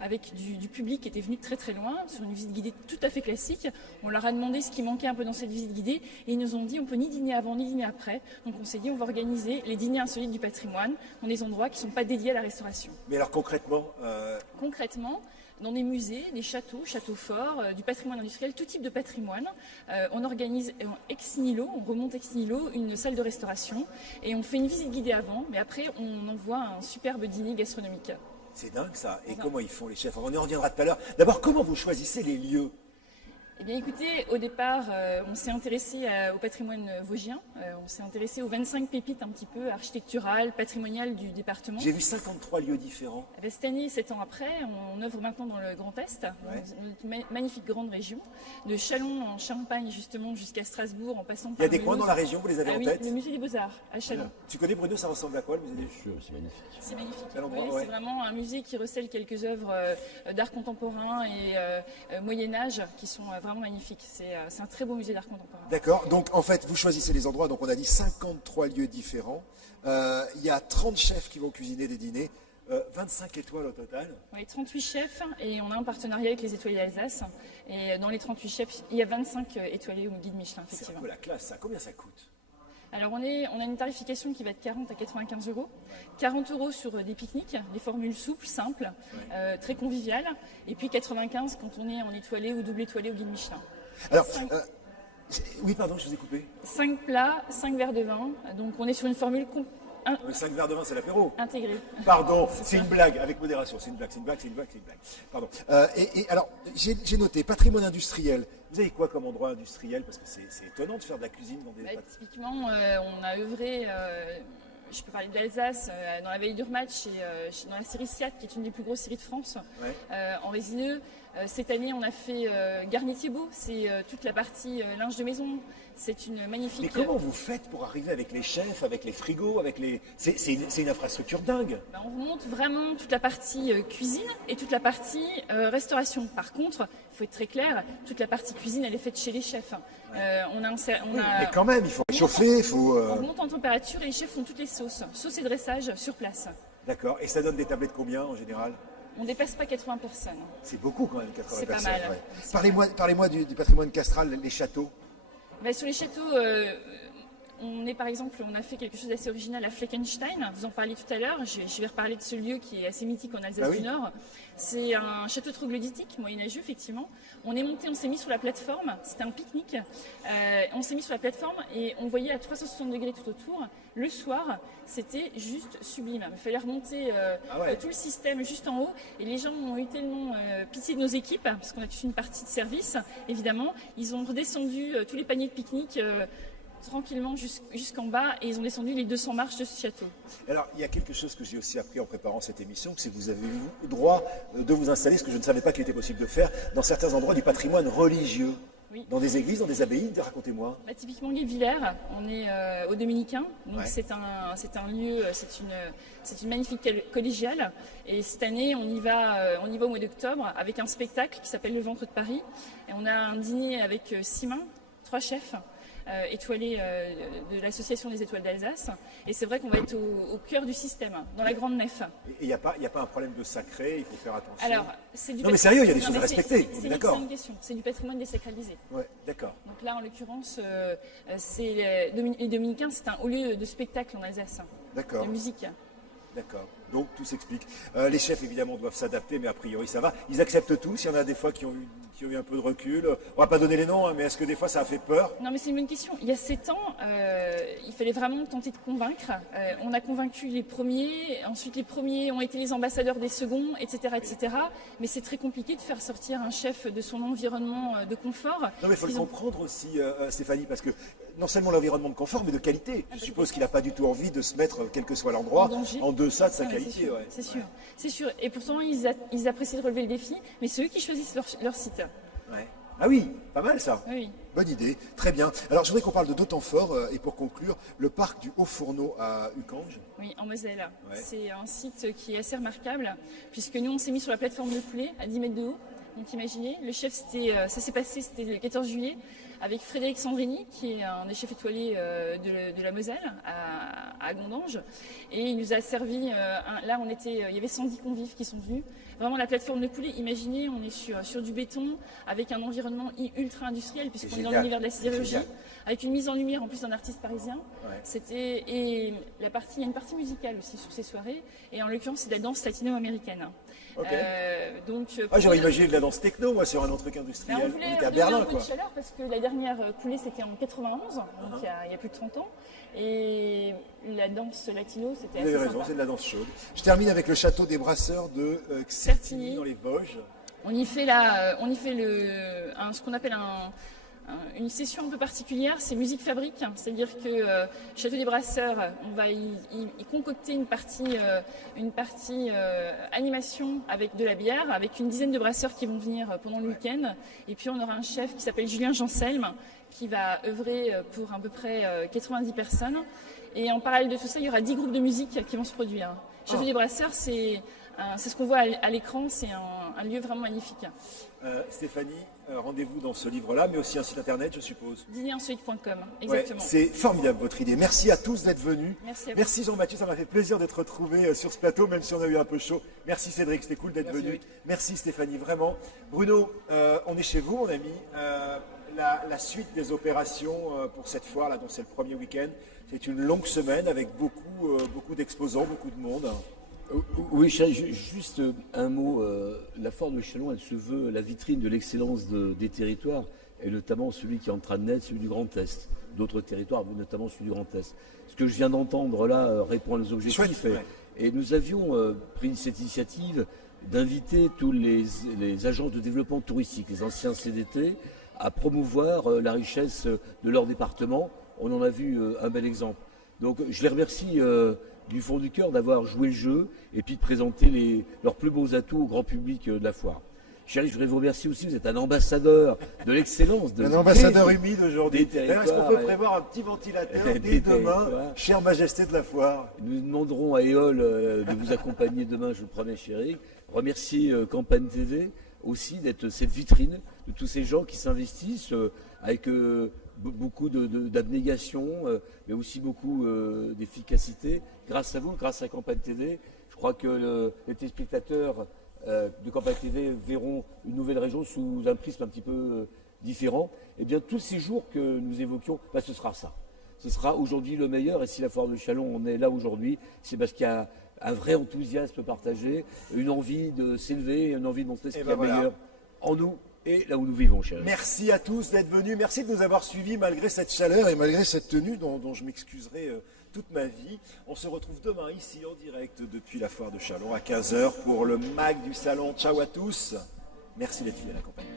avec du public qui était venu de très très loin, sur une visite guidée tout à fait classique, on leur a demandé ce qui manquait un peu dans cette visite guidée, et ils nous ont dit on peut ni dîner avant ni dîner après. Donc on s'est dit on va organiser les dîners insolites du patrimoine dans des endroits qui ne sont pas dédiés à la restauration. Mais alors concrètement Concrètement, dans des musées, des châteaux forts, du patrimoine industriel, tout type de patrimoine. On organise ex nihilo, on remonte ex nihilo une salle de restauration et on fait une visite guidée avant, mais après on envoie un superbe dîner gastronomique. C'est dingue ça. Et comment ils font les chefs? On y reviendra tout à l'heure. D'abord, comment vous choisissez les lieux? Eh bien écoutez, au départ, on s'est intéressé au patrimoine vosgien, on s'est intéressé aux 25 pépites un petit peu architecturales, patrimoniales du département. J'ai vu 53 lieux différents. Eh bien, cette année, 7 ans après, on œuvre maintenant dans le Grand Est, dans une magnifique grande région, de Châlons en Champagne justement jusqu'à Strasbourg en passant par Il y a des coins dans la région, vous les avez en tête? Oui, le musée des Beaux-Arts à Châlons. Tu connais Bruno, ça ressemble à quoi le musée des Beaux-Arts? C'est magnifique. C'est magnifique. Oui, c'est vraiment un musée qui recèle quelques œuvres d'art contemporain et Moyen-Âge qui sont vraiment magnifiques. C'est un très beau musée d'art contemporain. D'accord, donc en fait vous choisissez les endroits, donc on a dit 53 lieux différents, il y a 30 chefs qui vont cuisiner des dîners, 25 étoiles au total. Oui, 38 chefs et on a un partenariat avec les étoilés d'Alsace et dans les 38 chefs il y a 25 étoilés au guide Michelin effectivement. C'est un peu la classe ça, combien ça coûte? Alors on a une tarification qui va de 40 à 95 euros. 40 euros sur des pique-niques, des formules souples, simples, très conviviales. Et puis 95 quand on est en étoilé ou double étoilé au guide Michelin. Alors, oui pardon, je vous ai coupé. 5 plats, 5 verres de vin. Donc on est sur une formule 5 verres de vin, c'est l'apéro. Intégré. Pardon, c'est une blague, avec modération. C'est une blague. Pardon. Et alors, j'ai noté patrimoine industriel. Vous avez quoi comme endroit industriel? Parce que c'est étonnant de faire de la cuisine dans des... Typiquement, on a œuvré, je peux parler d'Alsace, dans la vallée d'Urmatch, dans la série SIAT, qui est une des plus grosses séries de France, en résineux. Cette année, on a fait Garnier-Thiebaud, c'est toute la partie linge de maison. C'est une magnifique... Mais comment vous faites pour arriver avec les chefs, avec les frigos, avec les... C'est une infrastructure dingue. On monte vraiment toute la partie cuisine et toute la partie restauration. Par contre, il faut être très clair, toute la partie cuisine, elle est faite chez les chefs. Mais quand même, il faut réchauffer, il faut... On monte en température et les chefs font toutes les sauces et dressage sur place. D'accord, et ça donne des tablettes combien en général? On ne dépasse pas 80 personnes. C'est beaucoup quand même, 80 personnes. C'est pas mal. Parlez-moi du patrimoine castral, les châteaux. Sur les châteaux, on a fait quelque chose d'assez original à Fleckenstein. Vous en parliez tout à l'heure. Je vais reparler de ce lieu qui est assez mythique en Alsace du Nord. C'est un château troglodytique, moyenâgeux effectivement. On s'est mis sur la plateforme. C'était un pique-nique. On s'est mis sur la plateforme et on voyait à 360 degrés tout autour. Le soir, c'était juste sublime. Il fallait remonter tout le système juste en haut. Et les gens ont eu tellement pitié de nos équipes, parce qu'on a toute une partie de service, évidemment. Ils ont redescendu tous les paniers de pique-nique tranquillement jusqu'en bas et ils ont descendu les 200 marches de ce château. Alors, il y a quelque chose que j'ai aussi appris en préparant cette émission, c'est que vous avez eu le droit de vous installer, ce que je ne savais pas qu'il était possible de faire, dans certains endroits du patrimoine religieux. Oui. Dans des églises, dans des abbayes, racontez-moi. Typiquement Guebwiller, on est aux Dominicains, donc c'est un lieu, c'est une magnifique collégiale. Et cette année, on y va au mois d'octobre avec un spectacle qui s'appelle Le Ventre de Paris. Et on a un dîner avec 6 mains, 3 chefs. Étoilés de l'association des étoiles d'Alsace. Et c'est vrai qu'on va être au cœur du système, dans la grande nef. Et il n'y a pas un problème de sacré, il faut faire attention. Alors, c'est du... Non mais sérieux, il y a des choses à respecter, d'accord. C'est une question, c'est du patrimoine désacralisé. Ouais, d'accord. Donc là, en l'occurrence, les Dominicains, c'est un haut lieu de spectacle en Alsace. D'accord. De musique. D'accord, donc tout s'explique. Les chefs, évidemment, doivent s'adapter, mais a priori, ça va. Ils acceptent tout, s'il y en a des fois qui ont eu un peu de recul. On va pas donner les noms, hein, mais est-ce que des fois, ça a fait peur? Non, mais c'est une bonne question. Il y a 7 ans, il fallait vraiment tenter de convaincre. On a convaincu les premiers, ensuite les premiers ont été les ambassadeurs des seconds, etc. etc. Mais c'est très compliqué de faire sortir un chef de son environnement de confort. Non, mais il faut le comprendre aussi, Stéphanie, parce que non seulement l'environnement de confort, mais de qualité. Je suppose qu'il n'a pas du tout envie de se mettre, quel que soit l'endroit, en deçà de sa qualité. C'est sûr, c'est sûr. Et pourtant, ils apprécient de relever le défi, mais c'est eux qui choisissent leur site. Ouais. Ah oui, pas mal ça. Oui. Bonne idée, très bien. Alors je voudrais qu'on parle de d'autant fort, et pour conclure, le parc du Haut-Fourneau à Uckange. Oui, en Moselle. Ouais. C'est un site qui est assez remarquable, puisque nous on s'est mis sur la plateforme de poulet à 10 mètres de haut. Donc imaginez, le chef, ça s'est passé, c'était le 14 juillet. avec Frédéric Sandrini, qui est un des chefs étoilés de la Moselle, à Gondange. Et il nous a servi, là il y avait 110 convives qui sont venus. Vraiment la plateforme de poulet, imaginez, on est sur du béton, avec un environnement ultra industriel, puisqu'on est dans l'univers de la sidérurgie, avec une mise en lumière en plus d'un artiste parisien. Ouais. Et il y a une partie musicale aussi sur ces soirées, et en l'occurrence c'est de la danse latino-américaine. Okay. Ah, j'aurais imaginé de la danse techno, moi, sur un truc industriel. On voulait à Berlin, un peu de chaleur parce que la dernière coulée c'était en 91, donc il y a plus de 30 ans. Et la danse latino, c'était assez sympa. Vous avez raison, c'est de la danse chaude. Je termine avec le château des brasseurs de Certigny dans les Vosges. On y fait ce qu'on appelle une session un peu particulière, c'est musique fabrique, c'est-à-dire que Château des Brasseurs, on va y concocter une partie animation avec de la bière, avec une dizaine de brasseurs qui vont venir pendant le week-end, et puis on aura un chef qui s'appelle Julien Janselme, qui va œuvrer pour à peu près 90 personnes, et en parallèle de tout ça, il y aura 10 groupes de musique qui vont se produire. Château des Brasseurs, c'est ce qu'on voit à l'écran, c'est un lieu vraiment magnifique. Stéphanie, rendez-vous dans ce livre-là, mais aussi un site internet, je suppose. Dînerinsolite.com, exactement. Ouais, c'est formidable votre idée. Merci à tous d'être venus. Merci à vous. Merci Jean-Mathieu, ça m'a fait plaisir d'être retrouvé sur ce plateau, même si on a eu un peu chaud. Merci Cédric, c'était cool d'être venu. Merci Stéphanie, vraiment. Bruno, on est chez vous, mon ami. La suite des opérations pour cette foire, là, dont c'est le premier week-end, c'est une longue semaine avec beaucoup d'exposants, beaucoup de monde. Oui, juste un mot. La foire de Châlons, elle se veut la vitrine de l'excellence des territoires, et notamment celui qui est en train de naître, celui du Grand Est. D'autres territoires, mais notamment celui du Grand Est. Ce que je viens d'entendre là répond à nos objectifs. Et nous avions pris cette initiative d'inviter tous les agences de développement touristique, les anciens CDT, à promouvoir la richesse de leur département. On en a vu un bel exemple. Donc je les remercie du fond du cœur d'avoir joué le jeu et puis de présenter leurs plus beaux atouts au grand public de la foire. Chérie, je voudrais vous remercier aussi, vous êtes un ambassadeur de l'excellence. Un ambassadeur humide aujourd'hui. Est-ce qu'on peut prévoir un petit ventilateur dès demain, chère majesté de la foire? Nous demanderons à EOL de vous accompagner demain, je vous promets, chérie. Remercier Campagne TV aussi d'être cette vitrine de tous ces gens qui s'investissent avec beaucoup d'abnégation, mais aussi beaucoup d'efficacité. Grâce à vous, grâce à Campagne TV, je crois que les téléspectateurs de Campagne TV verront une nouvelle région sous un prisme un petit peu différent. Et bien, tous ces jours que nous évoquions, ce sera ça. Ce sera aujourd'hui le meilleur. Et si la foire de Châlons, on est là aujourd'hui, c'est parce qu'il y a un vrai enthousiasme partagé, une envie de s'élever, une envie de montrer ce qu'il y a meilleur en nous et là où nous vivons, chérie. Merci à tous d'être venus. Merci de nous avoir suivis malgré cette chaleur et malgré cette tenue dont je m'excuserai toute ma vie. On se retrouve demain ici en direct depuis la foire de Châlons à 15h pour le mag du salon. Ciao à tous. Merci d'être fidèles à la compagnie.